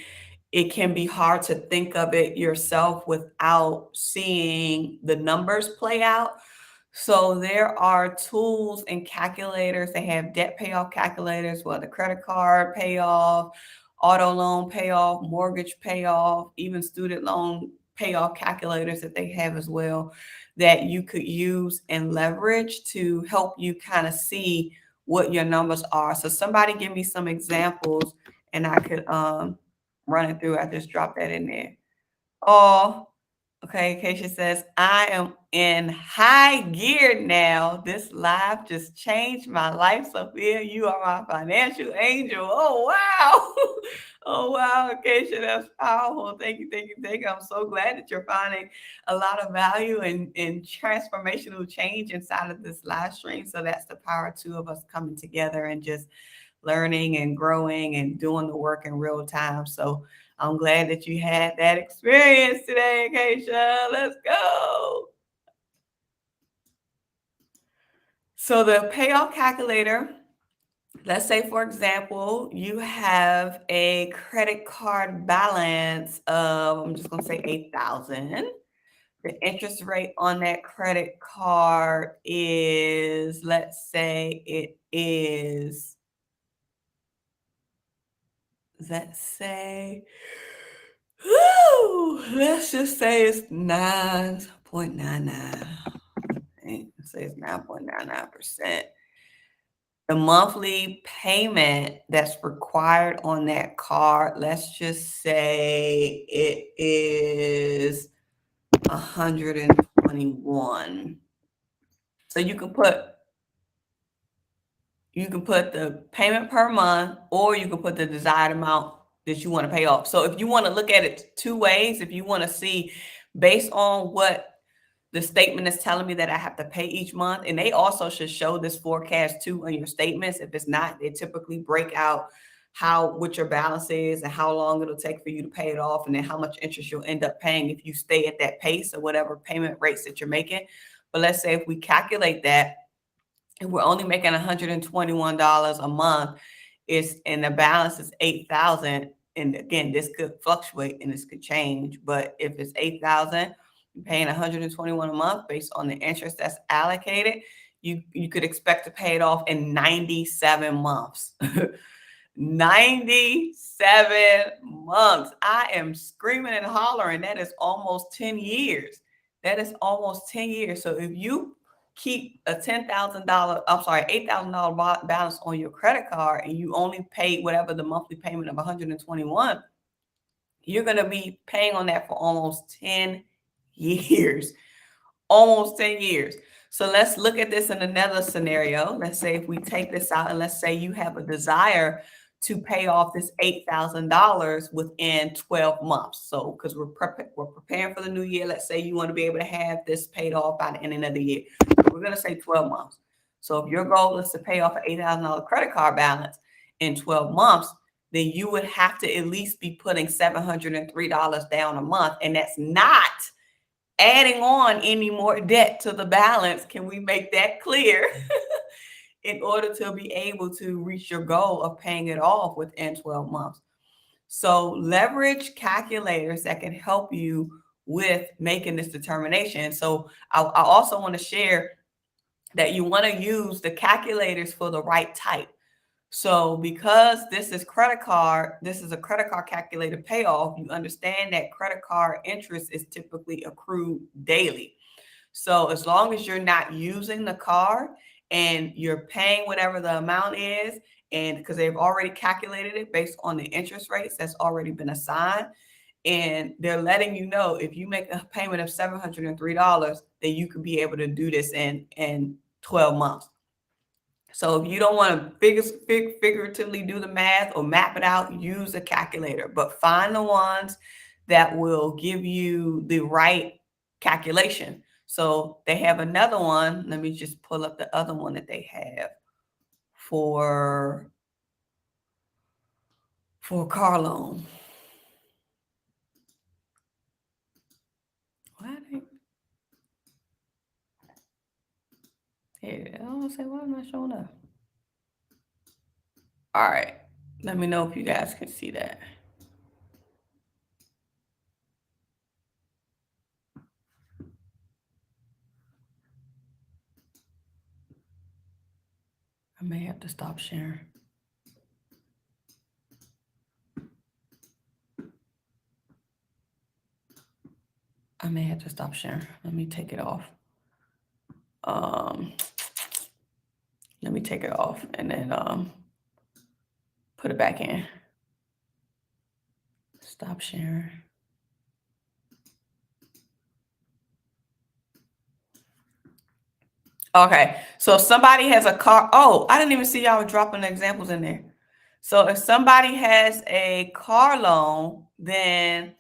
it can be hard to think of it yourself without seeing the numbers play out. So there are tools and calculators. They have debt payoff calculators, the credit card payoff, auto loan payoff, mortgage payoff, even student loan payoff calculators that they have as well that you could use and leverage to help you kind of see what your numbers are. So somebody give me some examples and I could run it through. I just dropped that in there. Oh, okay. Keisha says, I am in high gear now. This live just changed my life. Sophia, you are my financial angel. Oh, wow. Oh, wow. Keisha, that's powerful. Thank you. Thank you. Thank you. I'm so glad that you're finding a lot of value and transformational change inside of this live stream. So that's the power of two of us coming together and just learning and growing and doing the work in real time. So I'm glad that you had that experience today, Keisha. Let's go. So the payoff calculator, let's say, for example, you have a credit card balance of, I'm just going to say 8,000. The interest rate on that credit card is, let's say it is, let's say it's 9.99. Let's say it's 9.99%. The monthly payment that's required on that card, let's just say it is 121. So you can put the payment per month, or you can put the desired amount that you want to pay off. So if you want to look at it two ways, if you want to see based on what the statement is telling me that I have to pay each month, and they also should show this forecast too on your statements. If it's not, they typically break out what your balance is and how long it'll take for you to pay it off, and then how much interest you'll end up paying if you stay at that pace or whatever payment rates that you're making. But let's say if we calculate that, and we're only making $121 a month, and the balance is 8,000. And again, this could fluctuate and this could change, but if it's 8,000, you're paying 121 a month based on the interest that's allocated, you could expect to pay it off in 97 months. 97 months. I am screaming and hollering. That is almost 10 years. That is almost 10 years. So if you keep a $8,000 balance on your credit card and you only pay whatever the monthly payment of 121, you're going to be paying on that for almost 10 years. Almost 10 years. So let's look at this in another scenario. Let's say if we take this out and let's say you have a desire to pay off this $8,000 within 12 months. So because we're preparing for the new year, let's say you want to be able to have this paid off by the end of the year. We're going to say 12 months. So if your goal is to pay off an $8,000 credit card balance in 12 months, then you would have to at least be putting $703 down a month. And that's not adding on any more debt to the balance. Can we make that clear? In order to be able to reach your goal of paying it off within 12 months. So leverage calculators that can help you with making this determination. So I also want to share that you want to use the calculators for the right type. So because this is a credit card calculator payoff, you understand that credit card interest is typically accrued daily. So as long as you're not using the card and you're paying whatever the amount is, and because they've already calculated it based on the interest rates that's already been assigned, and they're letting you know if you make a payment of $703, then you could be able to do this in 12 months. So if you don't want to figuratively do the math or map it out, use a calculator, but find the ones that will give you the right calculation. So they have another one. Let me just pull up the other one that they have for a car loan. Here, I don't say, why am I showing up? All right, let me know if you guys can see that. I may have to stop sharing. I may have to stop sharing. Let me take it off. Let me take it off and then put it back in. Stop sharing. Okay, so if somebody has a car, oh, I didn't even see y'all dropping the examples in there. So if somebody has a car loan, then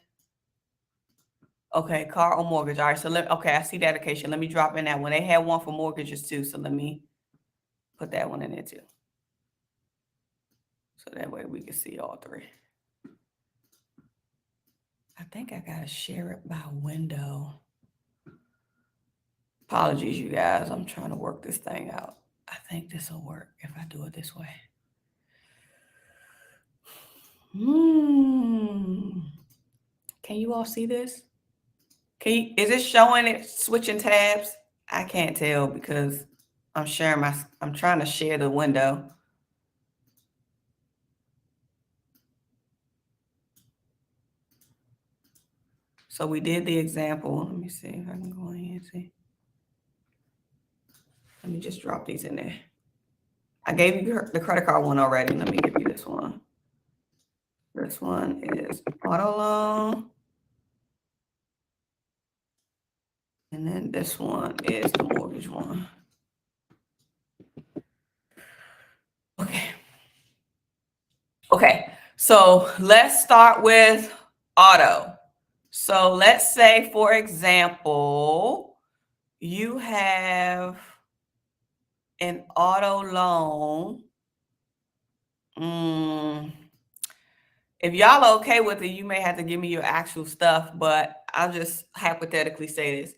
okay, car or mortgage. All right, so okay, I see the education. Let me drop in that one. They had one for mortgages too, so let me put that one in there too. So that way we can see all three. I think I gotta share it by window. Apologies, you guys. I'm trying to work this thing out. I think this will work if I do it this way. Can you all see this? Is it showing it switching tabs? I can't tell because I'm trying to share the window. So we did the example. Let me see if I can go in here and see. Let me just drop these in there. I gave you the credit card one already. Let me give you this one. This one is auto loan. And then this one is the mortgage one. Okay, so let's start with auto. So let's say, for example, you have an auto loan. If y'all are okay with it, you may have to give me your actual stuff, but I'll just hypothetically say this.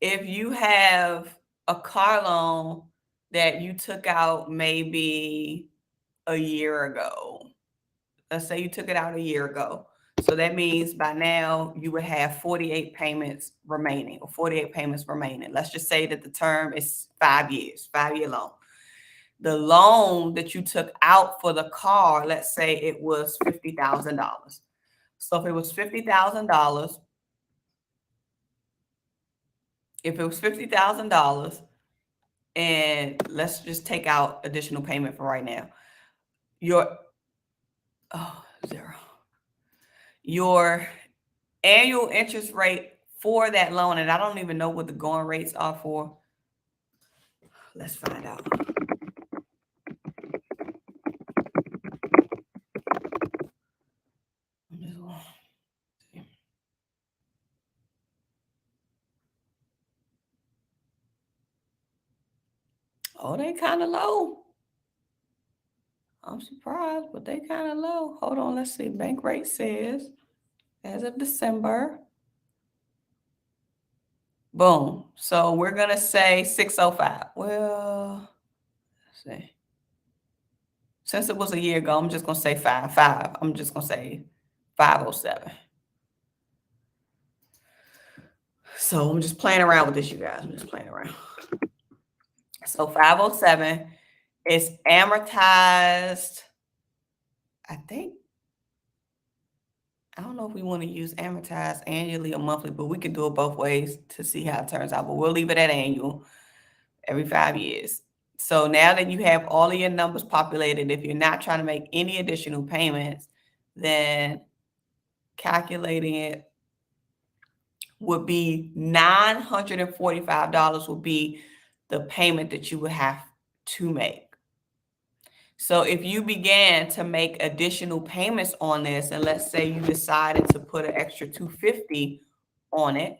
If you have a car loan that you took out maybe a year ago, let's say you took it out a year ago. So that means by now you would have 48 payments remaining or 48 payments remaining. Let's just say that the term is 5 years, 5-year loan. The loan that you took out for the car, let's say it was $50,000. So if it was $50,000, and let's just take out additional payment for right now. Your annual interest rate for that loan, and I don't even know what the going rates are for. Let's find out. Oh, they kind of low. I'm surprised, but they kind of low. Hold on, let's see. Bank rate says as of December. Boom. So we're going to say 605. Well, let's see. Since it was a year ago, I'm just going to say 5. I'm just going to say 507. So I'm just playing around with this, you guys. I'm just playing around. So 507 is amortized. I don't know if we want to use amortized annually or monthly, but we can do it both ways to see how it turns out. But we'll leave it at annual every 5 years. So now that you have all of your numbers populated, if you're not trying to make any additional payments, then calculating it would be $945 would be the payment that you would have to make. So if you began to make additional payments on this, and let's say you decided to put an extra $250 on it,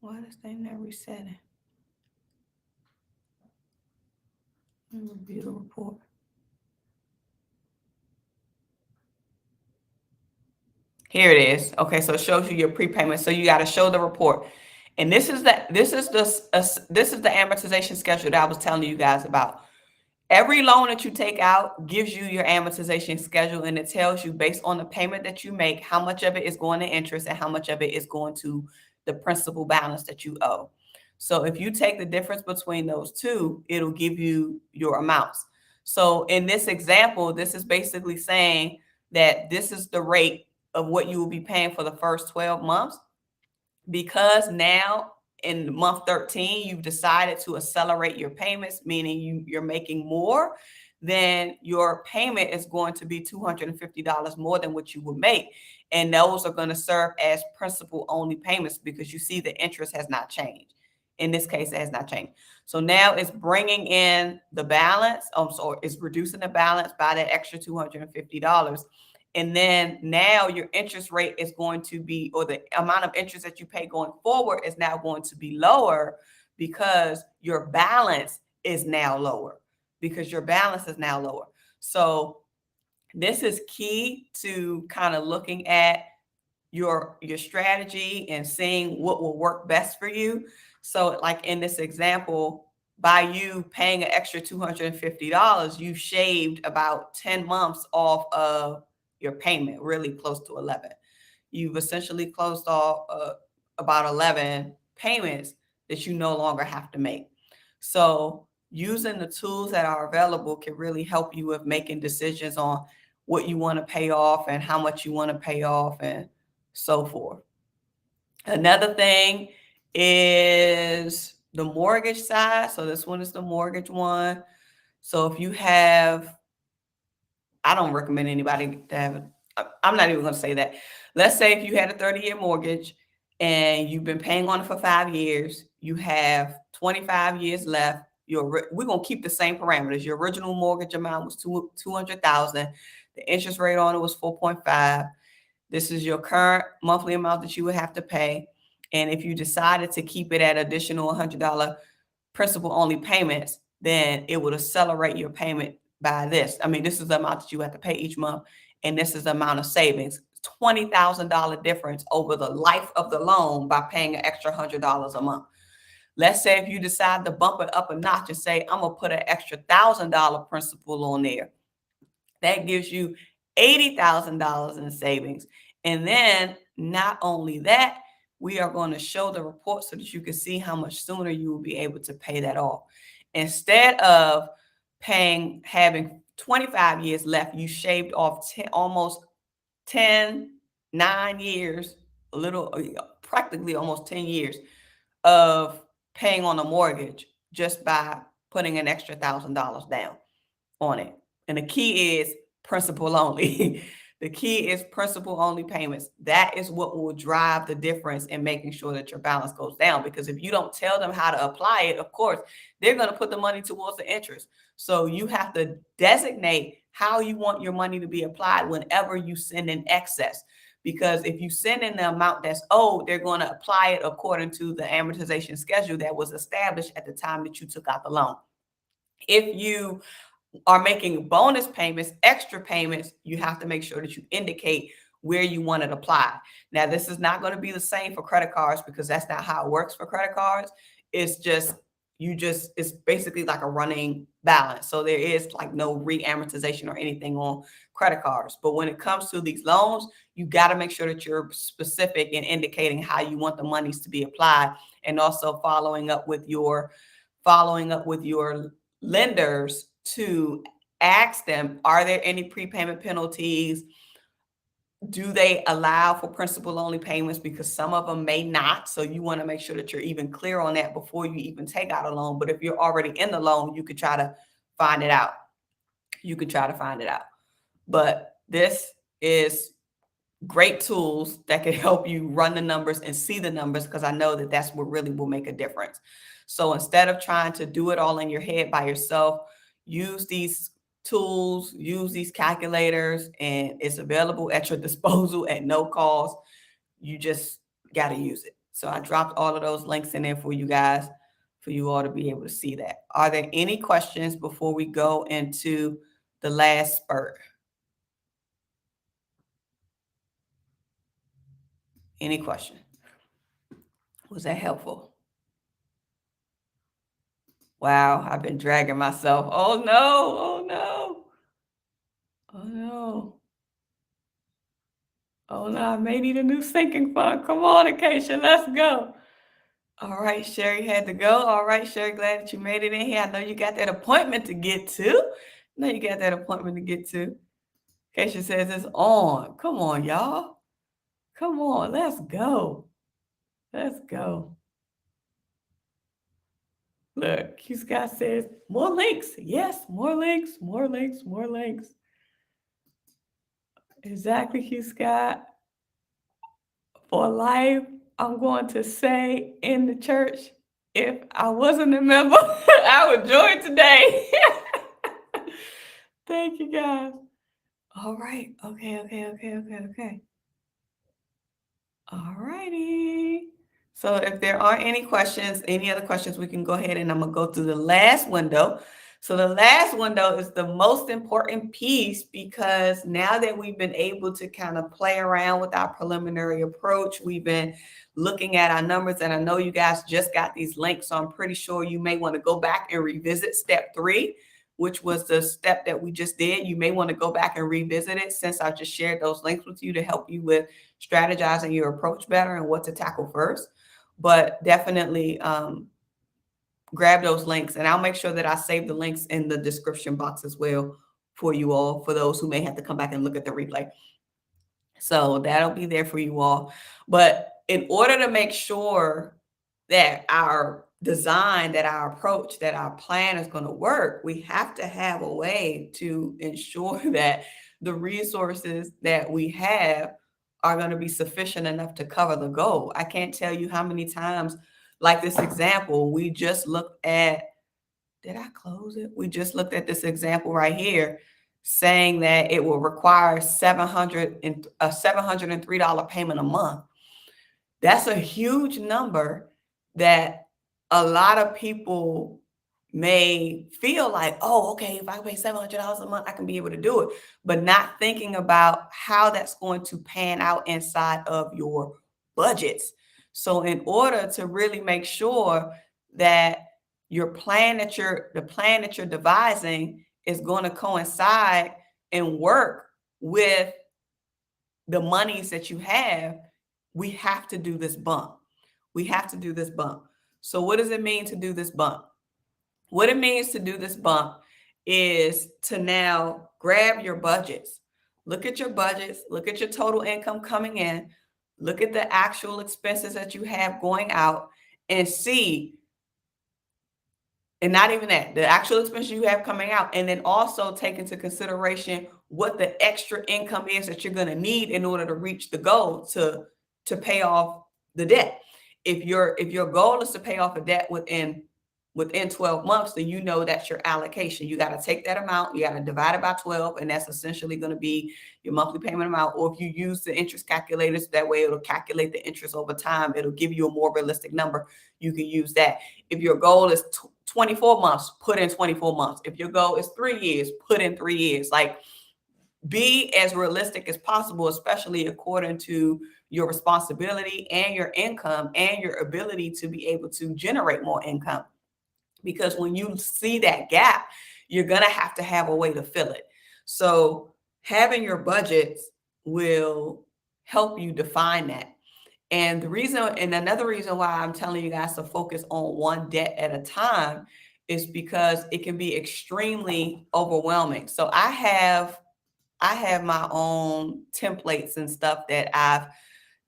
why is this thing not resetting? Review the report. Here it is. Okay, so it shows you your prepayment. So you got to show the report, and this is the amortization schedule that I was telling you guys about. Every loan that you take out gives you your amortization schedule, and it tells you based on the payment that you make, how much of it is going to interest and how much of it is going to the principal balance that you owe. So if you take the difference between those two, it'll give you your amounts. So in this example, this is basically saying that this is the rate of what you will be paying for the first 12 months, because now in month 13, you've decided to accelerate your payments, meaning you're making more, then your payment is going to be $250 more than what you would make. And those are going to serve as principal only payments, because you see the interest has not changed. In this case, it has not changed. So now it's bringing in the balance. So it's reducing the balance by that extra $250. And then now your interest rate is going to be, or the amount of interest that you pay going forward is now going to be lower, because your balance is now lower. So this is key to kind of looking at your strategy and seeing what will work best for you. So like in this example, by you paying an extra $250, you shaved about 10 months off of your payment, really close to 11. You've essentially closed off about 11 payments that you no longer have to make. So using the tools that are available can really help you with making decisions on what you want to pay off and how much you want to pay off and so forth. Another thing is the mortgage side. So this one is the mortgage one. So if you have, I don't recommend anybody to have, I'm not even going to say that. Let's say if you had a 30-year mortgage and you've been paying on it for 5 years, you have 25 years left. We're going to keep the same parameters. Your original mortgage amount was $200,000. The interest rate on it was 4.5. This is your current monthly amount that you would have to pay. And if you decided to keep it at additional $100 principal only payments, then it would accelerate your payment by this. I mean, this is the amount that you have to pay each month, and this is the amount of savings. $20,000 difference over the life of the loan by paying an extra $100 a month. Let's say if you decide to bump it up a notch and say, I'm going to put an extra $1,000 principal on there. That gives you $80,000 in savings. And then not only that, we are going to show the report so that you can see how much sooner you will be able to pay that off. Instead of having 25 years left, you shaved off almost 9 years, practically almost 10 years of paying on a mortgage just by putting an extra $1,000 down on it. And the key is principal only. The key is principal only payments. That is what will drive the difference in making sure that your balance goes down. Because if you don't tell them how to apply it, of course, they're going to put the money towards the interest. So you have to designate how you want your money to be applied whenever you send in excess. Because if you send in the amount that's owed, they're going to apply it according to the amortization schedule that was established at the time that you took out the loan. If you are making bonus payments, extra payments, you have to make sure that you indicate where you want it applied. Now, this is not going to be the same for credit cards, because that's not how it works for credit cards. It's basically like a running balance. So there is like no re-amortization or anything on credit cards. But when it comes to these loans, you got to make sure that you're specific in indicating how you want the monies to be applied, and also following up with your lenders to ask them, are there any prepayment penalties? Do they allow for principal only payments? Because some of them may not. So you want to make sure that you're even clear on that before you even take out a loan. But if you're already in the loan, you could try to find it out. But this is great tools that can help you run the numbers and see the numbers, because I know that that's what really will make a difference. So instead of trying to do it all in your head by yourself, use these tools, use these calculators, and it's available at your disposal at no cost. You just got to use it. So I dropped all of those links in there for you guys, for you all to be able to see that. Are there any questions before we go into the last spurt? Any question? Was that helpful? Wow, I've been dragging myself. Oh no, oh no, oh no. Oh no, I may need a new sinking fund. Come on, Acacia, let's go. All right, Sherry had to go. All right, Sherry, glad that you made it in here. I know you got that appointment to get to. Acacia says it's on. Come on, y'all. Come on, let's go. Let's go. Look, Q Scott says more links. Yes, more links, more links, more links. Exactly, Q Scott. For life, I'm going to say in the church, if I wasn't a member, I would join today. Thank you, guys. All right. Okay. All righty. So if there aren't any questions, any other questions, we can go ahead and I'm going to go through the last window. So the last window is the most important piece, because now that we've been able to kind of play around with our preliminary approach, we've been looking at our numbers, and I know you guys just got these links, so I'm pretty sure you may want to go back and revisit step 3, which was the step that we just did. You may want to go back and revisit it, since I just shared those links with you to help you with strategizing your approach better and what to tackle first. But definitely grab those links, and I'll make sure that I save the links in the description box as well for you all, for those who may have to come back and look at the replay. So that'll be there for you all. But in order to make sure that our design, that our approach, that our plan is going to work, we have to have a way to ensure that the resources that we have are going to be sufficient enough to cover the goal. I can't tell you how many times, like this example, we just looked at, did I close it? We just looked at this example right here, saying that it will require a $703 payment a month. That's a huge number that a lot of people may feel like, oh, okay, if I pay $700 a month, I can be able to do it, but not thinking about how that's going to pan out inside of your budgets. So in order to really make sure that the plan that you're devising is going to coincide and work with the monies that you have, we have to do this bump. So what does it mean to do this bump? What it means to do this bump is to now grab your budgets. Look at your budgets. Look at your total income coming in. Look at the actual expenses that you have going out, and see, and not even that, the actual expenses you have coming out, and then also take into consideration what the extra income is that you're going to need in order to reach the goal to pay off the debt. If your goal is to pay off a debt within 12 months, then you know that's your allocation. You got to take that amount, you got to divide it by 12, and that's essentially going to be your monthly payment amount. Or if you use the interest calculators, that way it'll calculate the interest over time. It'll give you a more realistic number. You can use that. If your goal is 24 months, put in 24 months. If your goal is 3 years, put in 3 years. Like, be as realistic as possible, especially according to your responsibility and your income and your ability to be able to generate more income. Because when you see that gap, you're going to have a way to fill it. So having your budgets will help you define that. And another reason why I'm telling you guys to focus on one debt at a time is because it can be extremely overwhelming. So I have my own templates and stuff that I've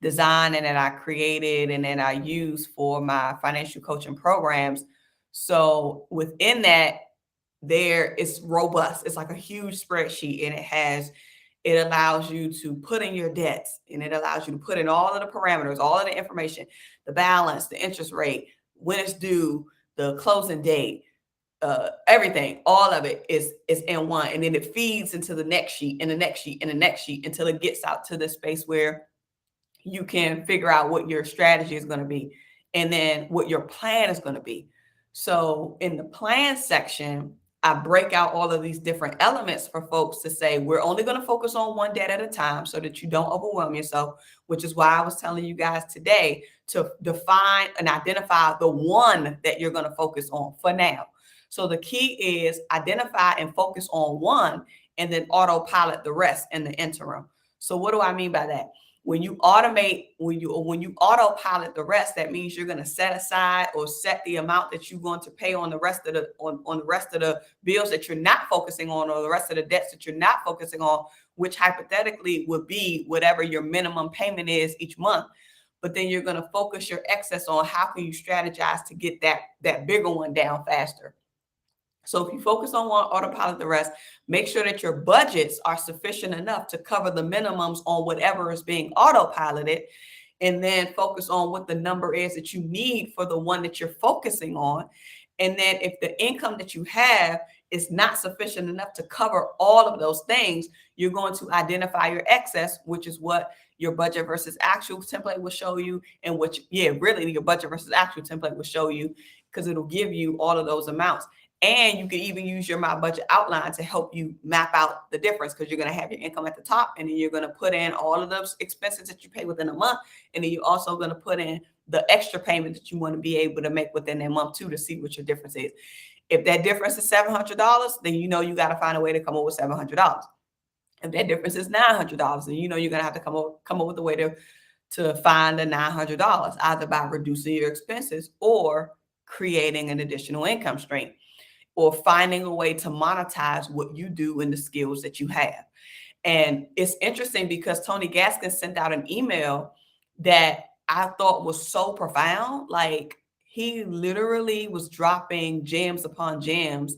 designed and that I created and that I use for my financial coaching programs. So within that, there it's robust. It's like a huge spreadsheet, and it has It allows you to put in your debts, and it allows you to put in all of the parameters, all of the information, the balance, the interest rate, when it's due, the closing date, everything, all of it is in one. And then it feeds into the next sheet and the next sheet and the next sheet until it gets out to the space where you can figure out what your strategy is going to be and then what your plan is going to be. So in the plan section, I break out all of these different elements for folks to say, we're only going to focus on one debt at a time so that you don't overwhelm yourself, which is why I was telling you guys today to define and identify the one that you're going to focus on for now. So the key is identify and focus on one and then autopilot the rest in the interim. So what do I mean by that? When you automate, when you autopilot the rest, that means you're going to set aside or set the amount that you're going to pay on the rest of the on the rest of the bills that you're not focusing on, or the rest of the debts that you're not focusing on, which hypothetically would be whatever your minimum payment is each month. But then you're going to focus your excess on how can you strategize to get that bigger one down faster. So if you focus on one, autopilot the rest, make sure that your budgets are sufficient enough to cover the minimums on whatever is being autopiloted, and then focus on what the number is that you need for the one that you're focusing on. And then if the income that you have is not sufficient enough to cover all of those things, you're going to identify your excess, which is what your budget versus actual template will show you. And really your budget versus actual template will show you, because it'll give you all of those amounts. And you can even use your My Budget outline to help you map out the difference, because you're going to have your income at the top, and then you're going to put in all of those expenses that you pay within a month. And then you're also going to put in the extra payment that you want to be able to make within that month too, to see what your difference is. If that difference is $700, then you know you got to find a way to come up with $700. If that difference is $900, then you know you're going to have to come up with a way to find the $900, either by reducing your expenses or creating an additional income stream, or finding a way to monetize what you do and the skills that you have. And it's interesting because Tony Gaskins sent out an email that I thought was so profound. Like, he literally was dropping gems upon gems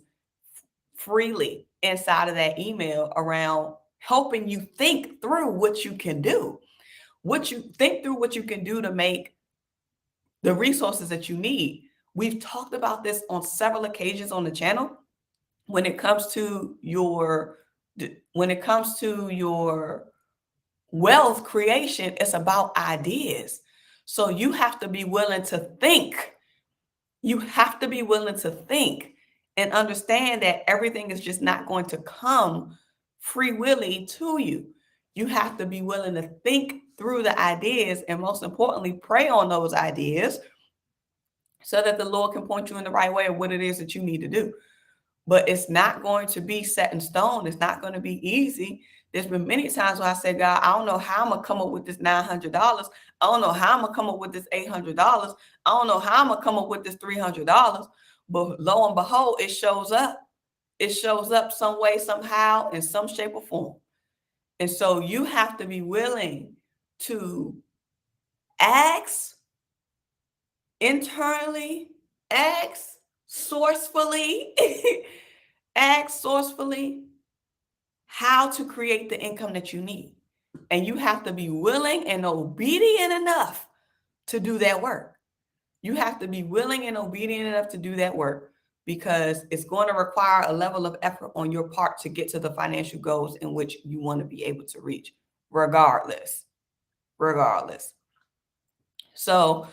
freely inside of that email around helping you think through what you can do, what you can do to make the resources that you need. We've talked about this on several occasions on the channel. When it comes to your wealth creation, it's about ideas. So you have to be willing to think. You have to be willing to think and understand that everything is just not going to come free willy to you. You have to be willing to think through the ideas, and most importantly, pray on those ideas, so that the Lord can point you in the right way of what it is that you need to do. But it's not going to be set in stone. It's not going to be easy. There's been many times where I said, God, I don't know how I'm going to come up with this $900. I don't know how I'm going to come up with this $800. I don't know how I'm going to come up with this $300. But lo and behold, it shows up. It shows up some way, somehow, in some shape or form. And so you have to be willing to ask internally, ask sourcefully, how to create the income that you need. And you have to be willing and obedient enough to do that work. You have to be willing and obedient enough to do that work, because it's going to require a level of effort on your part to get to the financial goals in which you want to be able to reach, regardless. So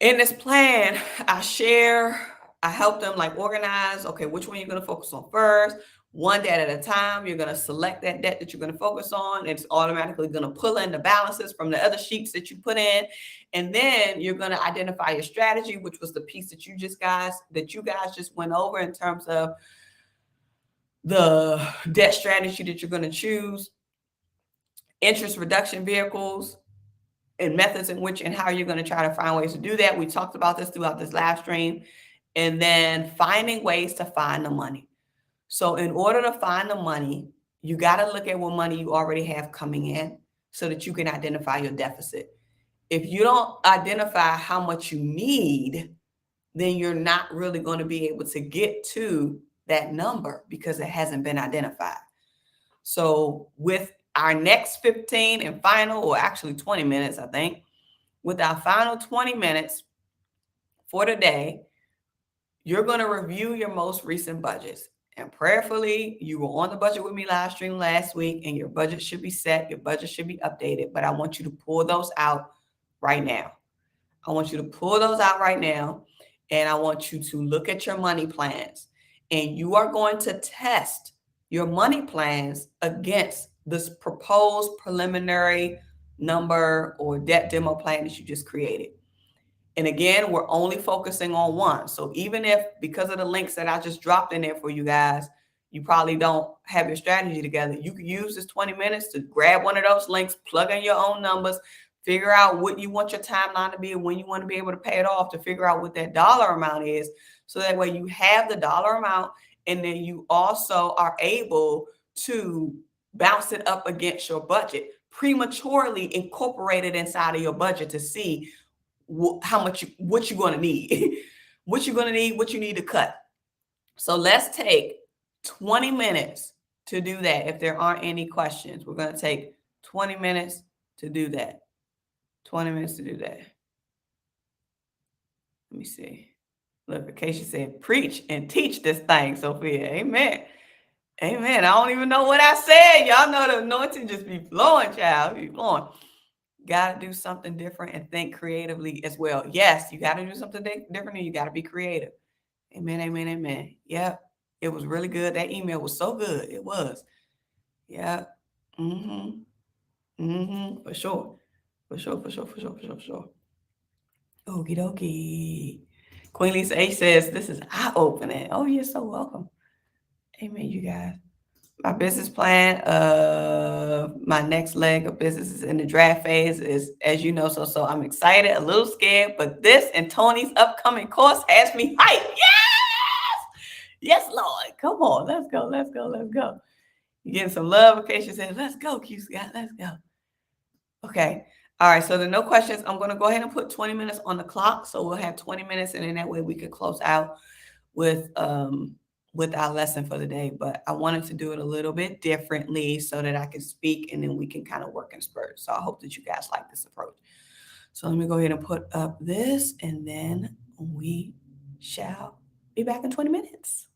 in this plan, I help them like organize, okay, which one you're going to focus on first, one debt at a time. You're going to select that debt that you're going to focus on. It's automatically going to pull in the balances from the other sheets that you put in. And then you're going to identify your strategy, which was the piece that you guys just went over in terms of the debt strategy that you're going to choose, interest reduction vehicles, and methods in which and how you're going to try to find ways to do that. We talked about this throughout this live stream. And then finding ways to find the money. So in order to find the money, you got to look at what money you already have coming in so that you can identify your deficit. If you don't identify how much you need, then you're not really going to be able to get to that number because it hasn't been identified. So with our next 15 and final, or actually 20 minutes, I think, with our final 20 minutes for today, you're going to review your most recent budgets. And prayerfully, you were on the Budget with Me live stream last week, and your budget should be set. Your budget should be updated. But I want you to pull those out right now. I want you to pull those out right now. And I want you to look at your money plans. And you are going to test your money plans against this proposed preliminary number or debt demo plan that you just created. And again, we're only focusing on one. So even if, because of the links that I just dropped in there for you guys, you probably don't have your strategy together, you can use this 20 minutes to grab one of those links, plug in your own numbers, figure out what you want your timeline to be and when you want to be able to pay it off, to figure out what that dollar amount is. So that way you have the dollar amount, and then you also are able to bounce it up against your budget, prematurely incorporate it inside of your budget to see how much what you're going to need what you're going to need, what you need to cut. So let's take 20 minutes to do that. If there aren't any questions, we're going to take 20 minutes to do that. 20 minutes to do that. Let me see. Look, Acacia said, preach and teach this thing, Sophia. Amen. Amen. I don't even know what I said. Y'all know the anointing just be flowing, child. Be flowing. Got to do something different and think creatively as well. Yes, you got to do something different, and you got to be creative. Amen, amen, amen. Yep. It was really good. That email was so good. It was. Yeah. Mm-hmm. Mm-hmm. For sure. For sure, for sure, for sure, for sure, for sure. Okie dokie. Queen Lisa H says, this is eye-opening. Oh, you're so welcome. Amen, you guys. My business plan, my next leg of business is in the draft phase, is, as you know, so I'm excited, a little scared, but this and Tony's upcoming course has me hyped. Yes! Yes, Lord. Come on, let's go, let's go, let's go. You're getting some love. Acacia says, let's go, Q Scott, let's go. Okay. All right, so there are no questions. I'm going to go ahead and put 20 minutes on the clock, so we'll have 20 minutes, and then that way we can close out with our lesson for the day. But I wanted to do it a little bit differently so that I can speak, and then we can kind of work in spurts. So I hope that you guys like this approach. So let me go ahead and put up this, and then we shall be back in 20 minutes.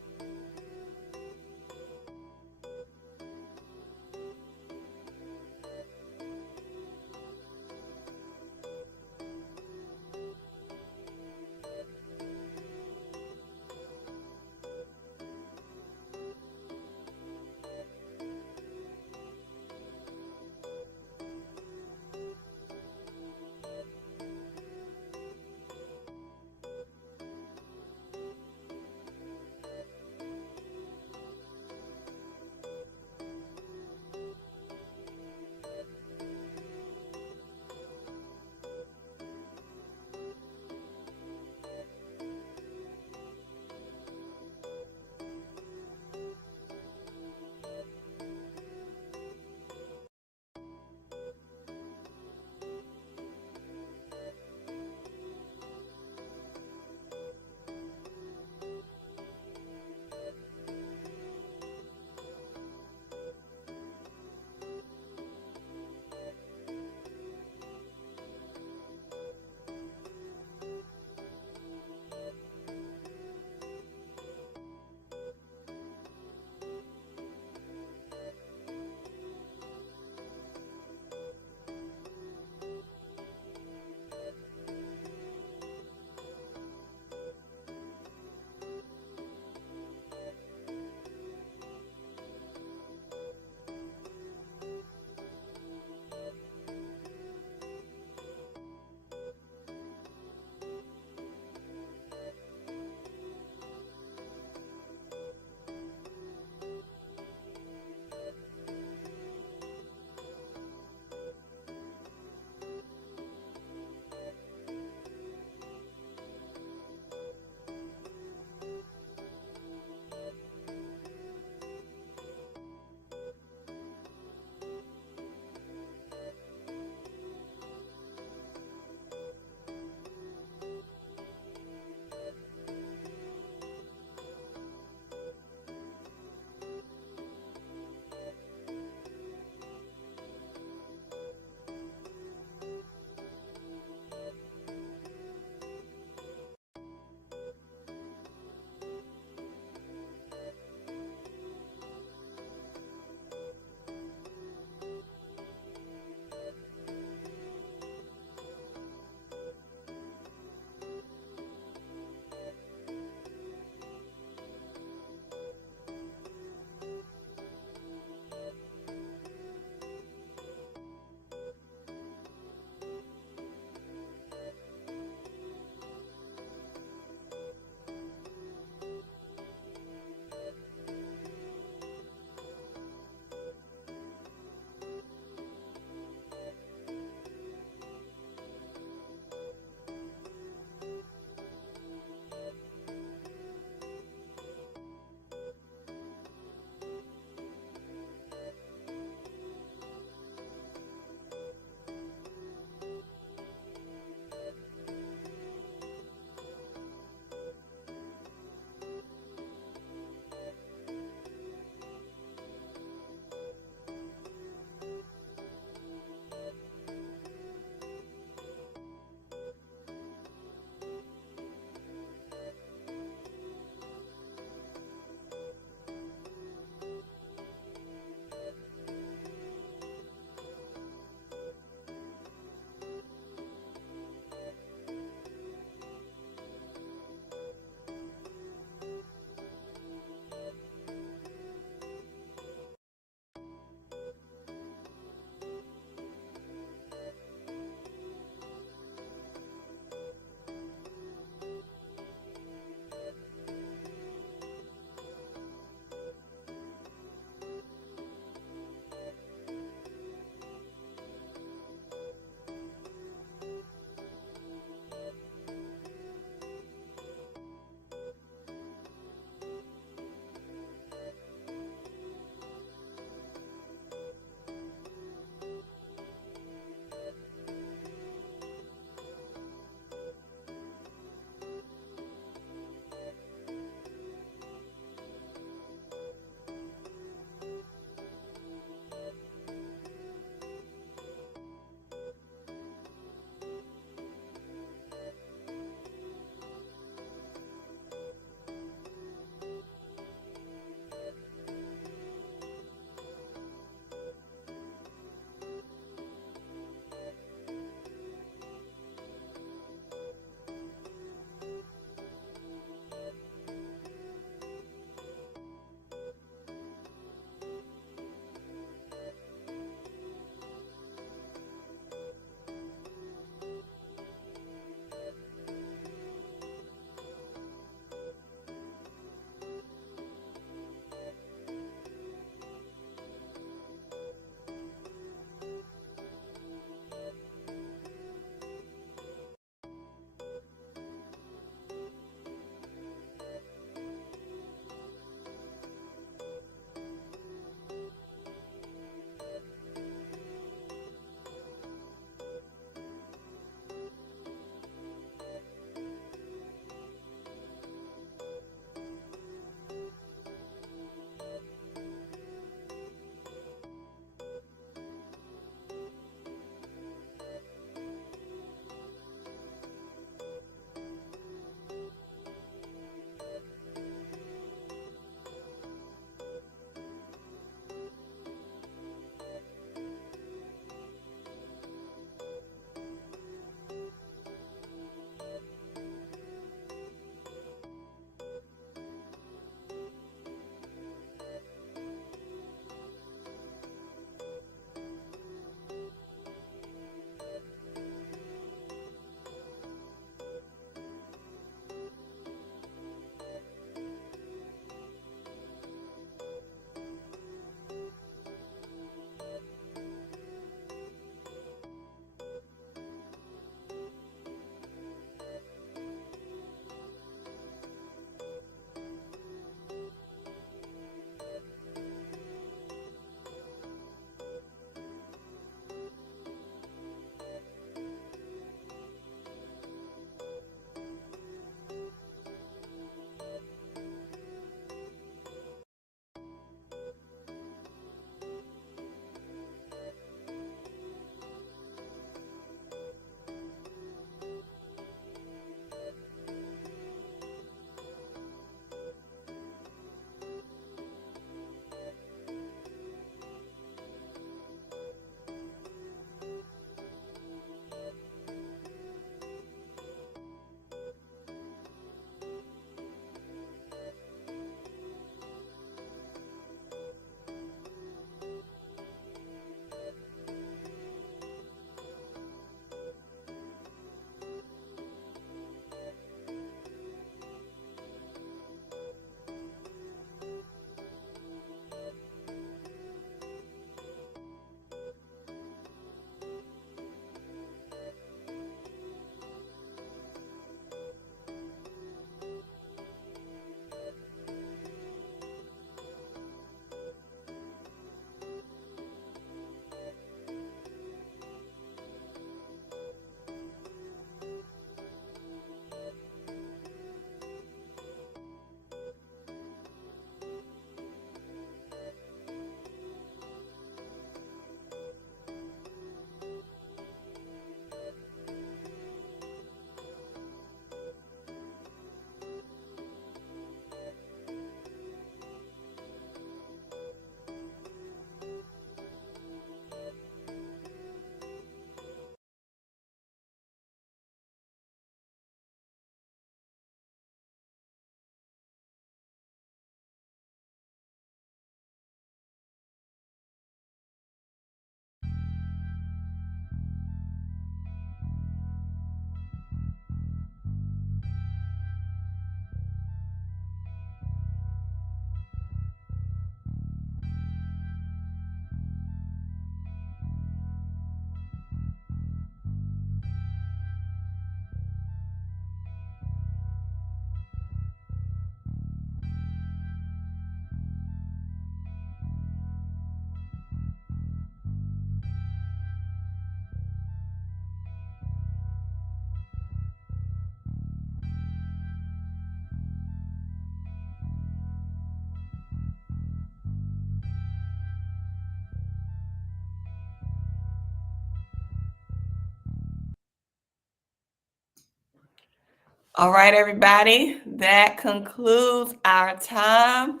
All right, everybody, that concludes our time.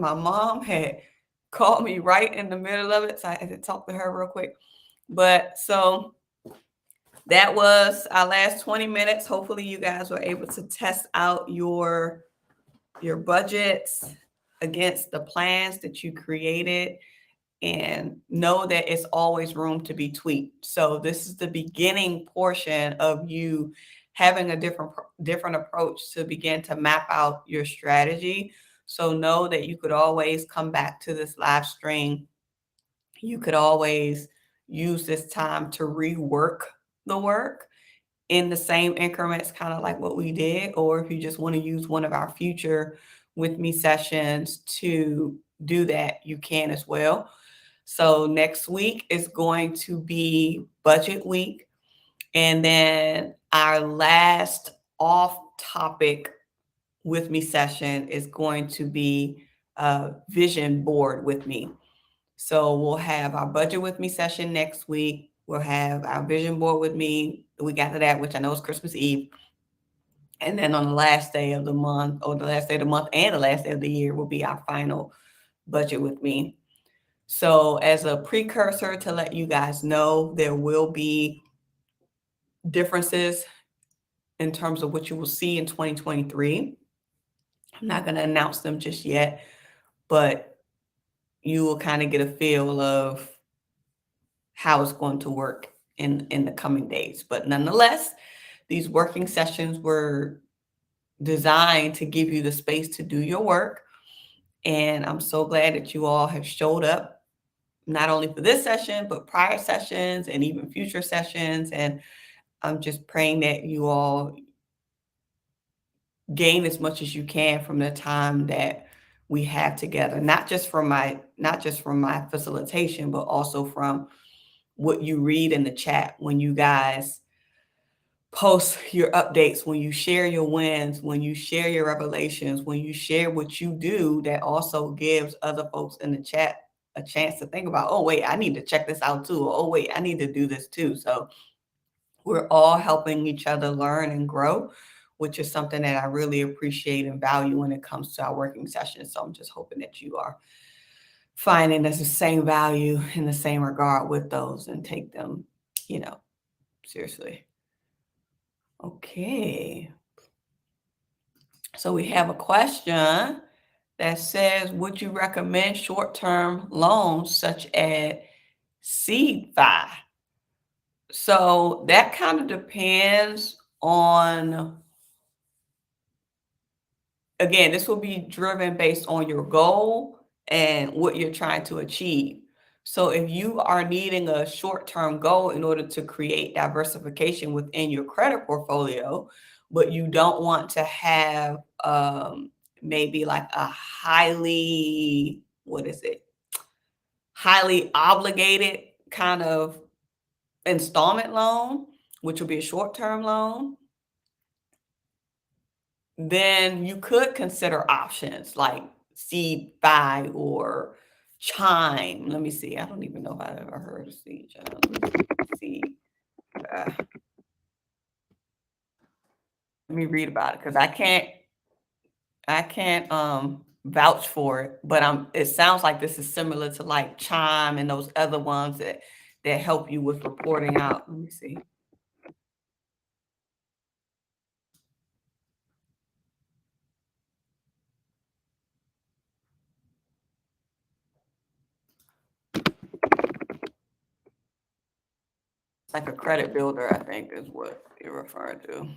My mom had called me right in the middle of it, so I had to talk to her real quick. But so that was our last 20 minutes. Hopefully you guys were able to test out your budgets against the plans that you created, and know that it's always room to be tweaked. So this is the beginning portion of you having a different approach to begin to map out your strategy. So know that you could always come back to this live stream. You could always use this time to rework the work in the same increments, kind of like what we did, or if you just want to use one of our future with me sessions to do that, you can as well. So next week is going to be budget week. And then our last off topic with me session is going to be a vision board with me. So we'll have our budget with me session next week. We'll have our vision board with me the week after that, which I know is Christmas Eve. And then on the last day of the month, or the last day of the month and the last day of the year, will be our final budget with me. So as a precursor to let you guys know, there will be differences in terms of what you will see in 2023. I'm not going to announce them just yet, but you will kind of get a feel of how it's going to work in the coming days. But nonetheless, these working sessions were designed to give you the space to do your work. And I'm so glad that you all have showed up, not only for this session, but prior sessions and even future sessions. And I'm just praying that you all gain as much as you can from the time that we have together, not just from my facilitation, but also from what you read in the chat when you guys post your updates, when you share your wins, when you share your revelations, when you share what you do. That also gives other folks in the chat a chance to think about, oh wait, I need to check this out too. Or, oh wait, I need to do this too. So we're all helping each other learn and grow, which is something that I really appreciate and value when it comes to our working sessions. So I'm just hoping that you are finding there's the same value in the same regard with those and take them, seriously. Okay. So we have a question that says, would you recommend short-term loans such as CFI? So that kind of depends on, again, this will be driven based on your goal and what you're trying to achieve. So if you are needing a short-term goal in order to create diversification within your credit portfolio, but you don't want to have maybe like a highly obligated kind of installment loan, which will be a short-term loan, then you could consider options like Seed5 or Chime. Let me see. I don't even know if I've ever heard of Seed. Let me read about it because I can't vouch for it, but it sounds like this is similar to like Chime and those other ones that help you with reporting out. Let me see. It's like a credit builder, I think is what you're referring to.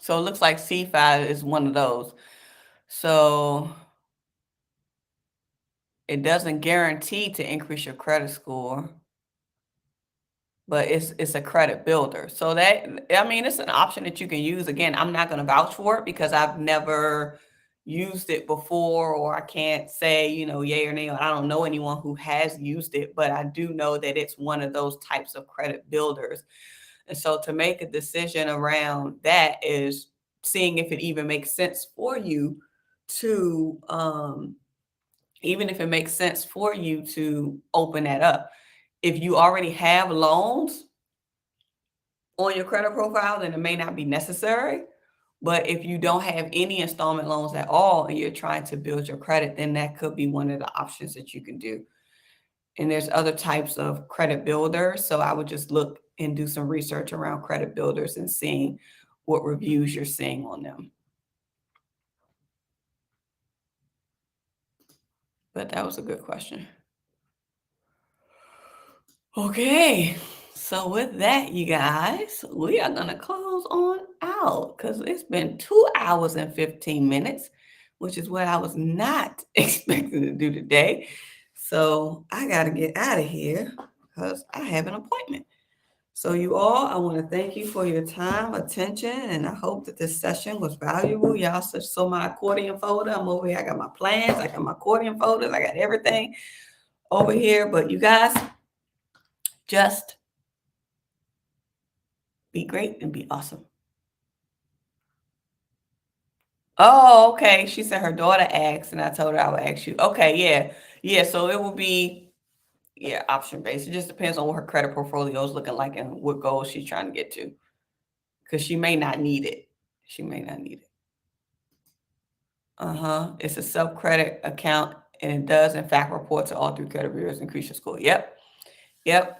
So it looks like C5 is one of those. So it doesn't guarantee to increase your credit score, but it's a credit builder. So that, I mean, it's an option that you can use. Again, I'm not going to vouch for it because I've never used it before, or I can't say, yay or nay. I don't know anyone who has used it, but I do know that it's one of those types of credit builders. And so to make a decision around that is seeing if it even makes sense for you to even if it makes sense for you to open that up. If you already have loans on your credit profile, then it may not be necessary. But if you don't have any installment loans at all and you're trying to build your credit, then that could be one of the options that you can do. And there's other types of credit builders. So I would just look and do some research around credit builders and seeing what reviews you're seeing on them. But that was a good question. Okay. So with that, you guys, we are going to close on out because it's been 2 hours and 15 minutes, which is what I was not expecting to do today. So I got to get out of here because I have an appointment. So you all, I want to thank you for your time, attention, and I hope that this session was valuable. Y'all saw my accordion folder. I'm over here. I got my plans. I got my accordion folders. I got everything over here. But you guys, just be great and be awesome. Oh, okay. She said her daughter asked, and I told her I would ask you. Okay, yeah. Yeah, so it will be, option based. It just depends on what her credit portfolio is looking like and what goals she's trying to get to. Because she may not need it. She may not need it. It's a self-credit account, and it does, in fact, report to all 3 credit bureaus, increase your score. Yep.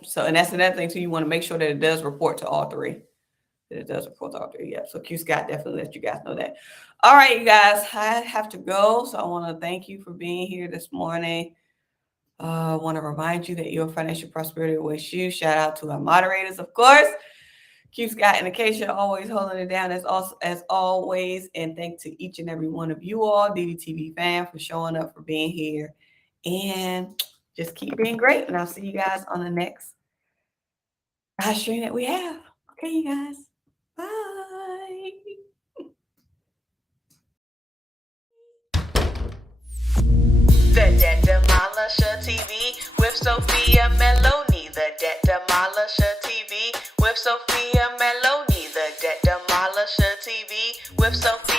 So, and that's another thing, too. You want to make sure that it does report to all 3. That it does report to all 3. Yep. So Q Scott definitely let you guys know that. All right, you guys, I have to go. So I want to thank you for being here this morning. I want to remind you that your financial prosperity awaits you. Shout out to our moderators, of course. Q Scott and Acacia always holding it down as always. And thank to each and every one of you all, DDTV fam, for showing up, for being here. And just keep being great. And I'll see you guys on the next live stream that we have. Okay, you guys. Bye. The Debt Demolisher TV with Sophia Melonē. The Debt Demolisher TV with Sophia Melonē. The Debt Demolisher TV with Sophia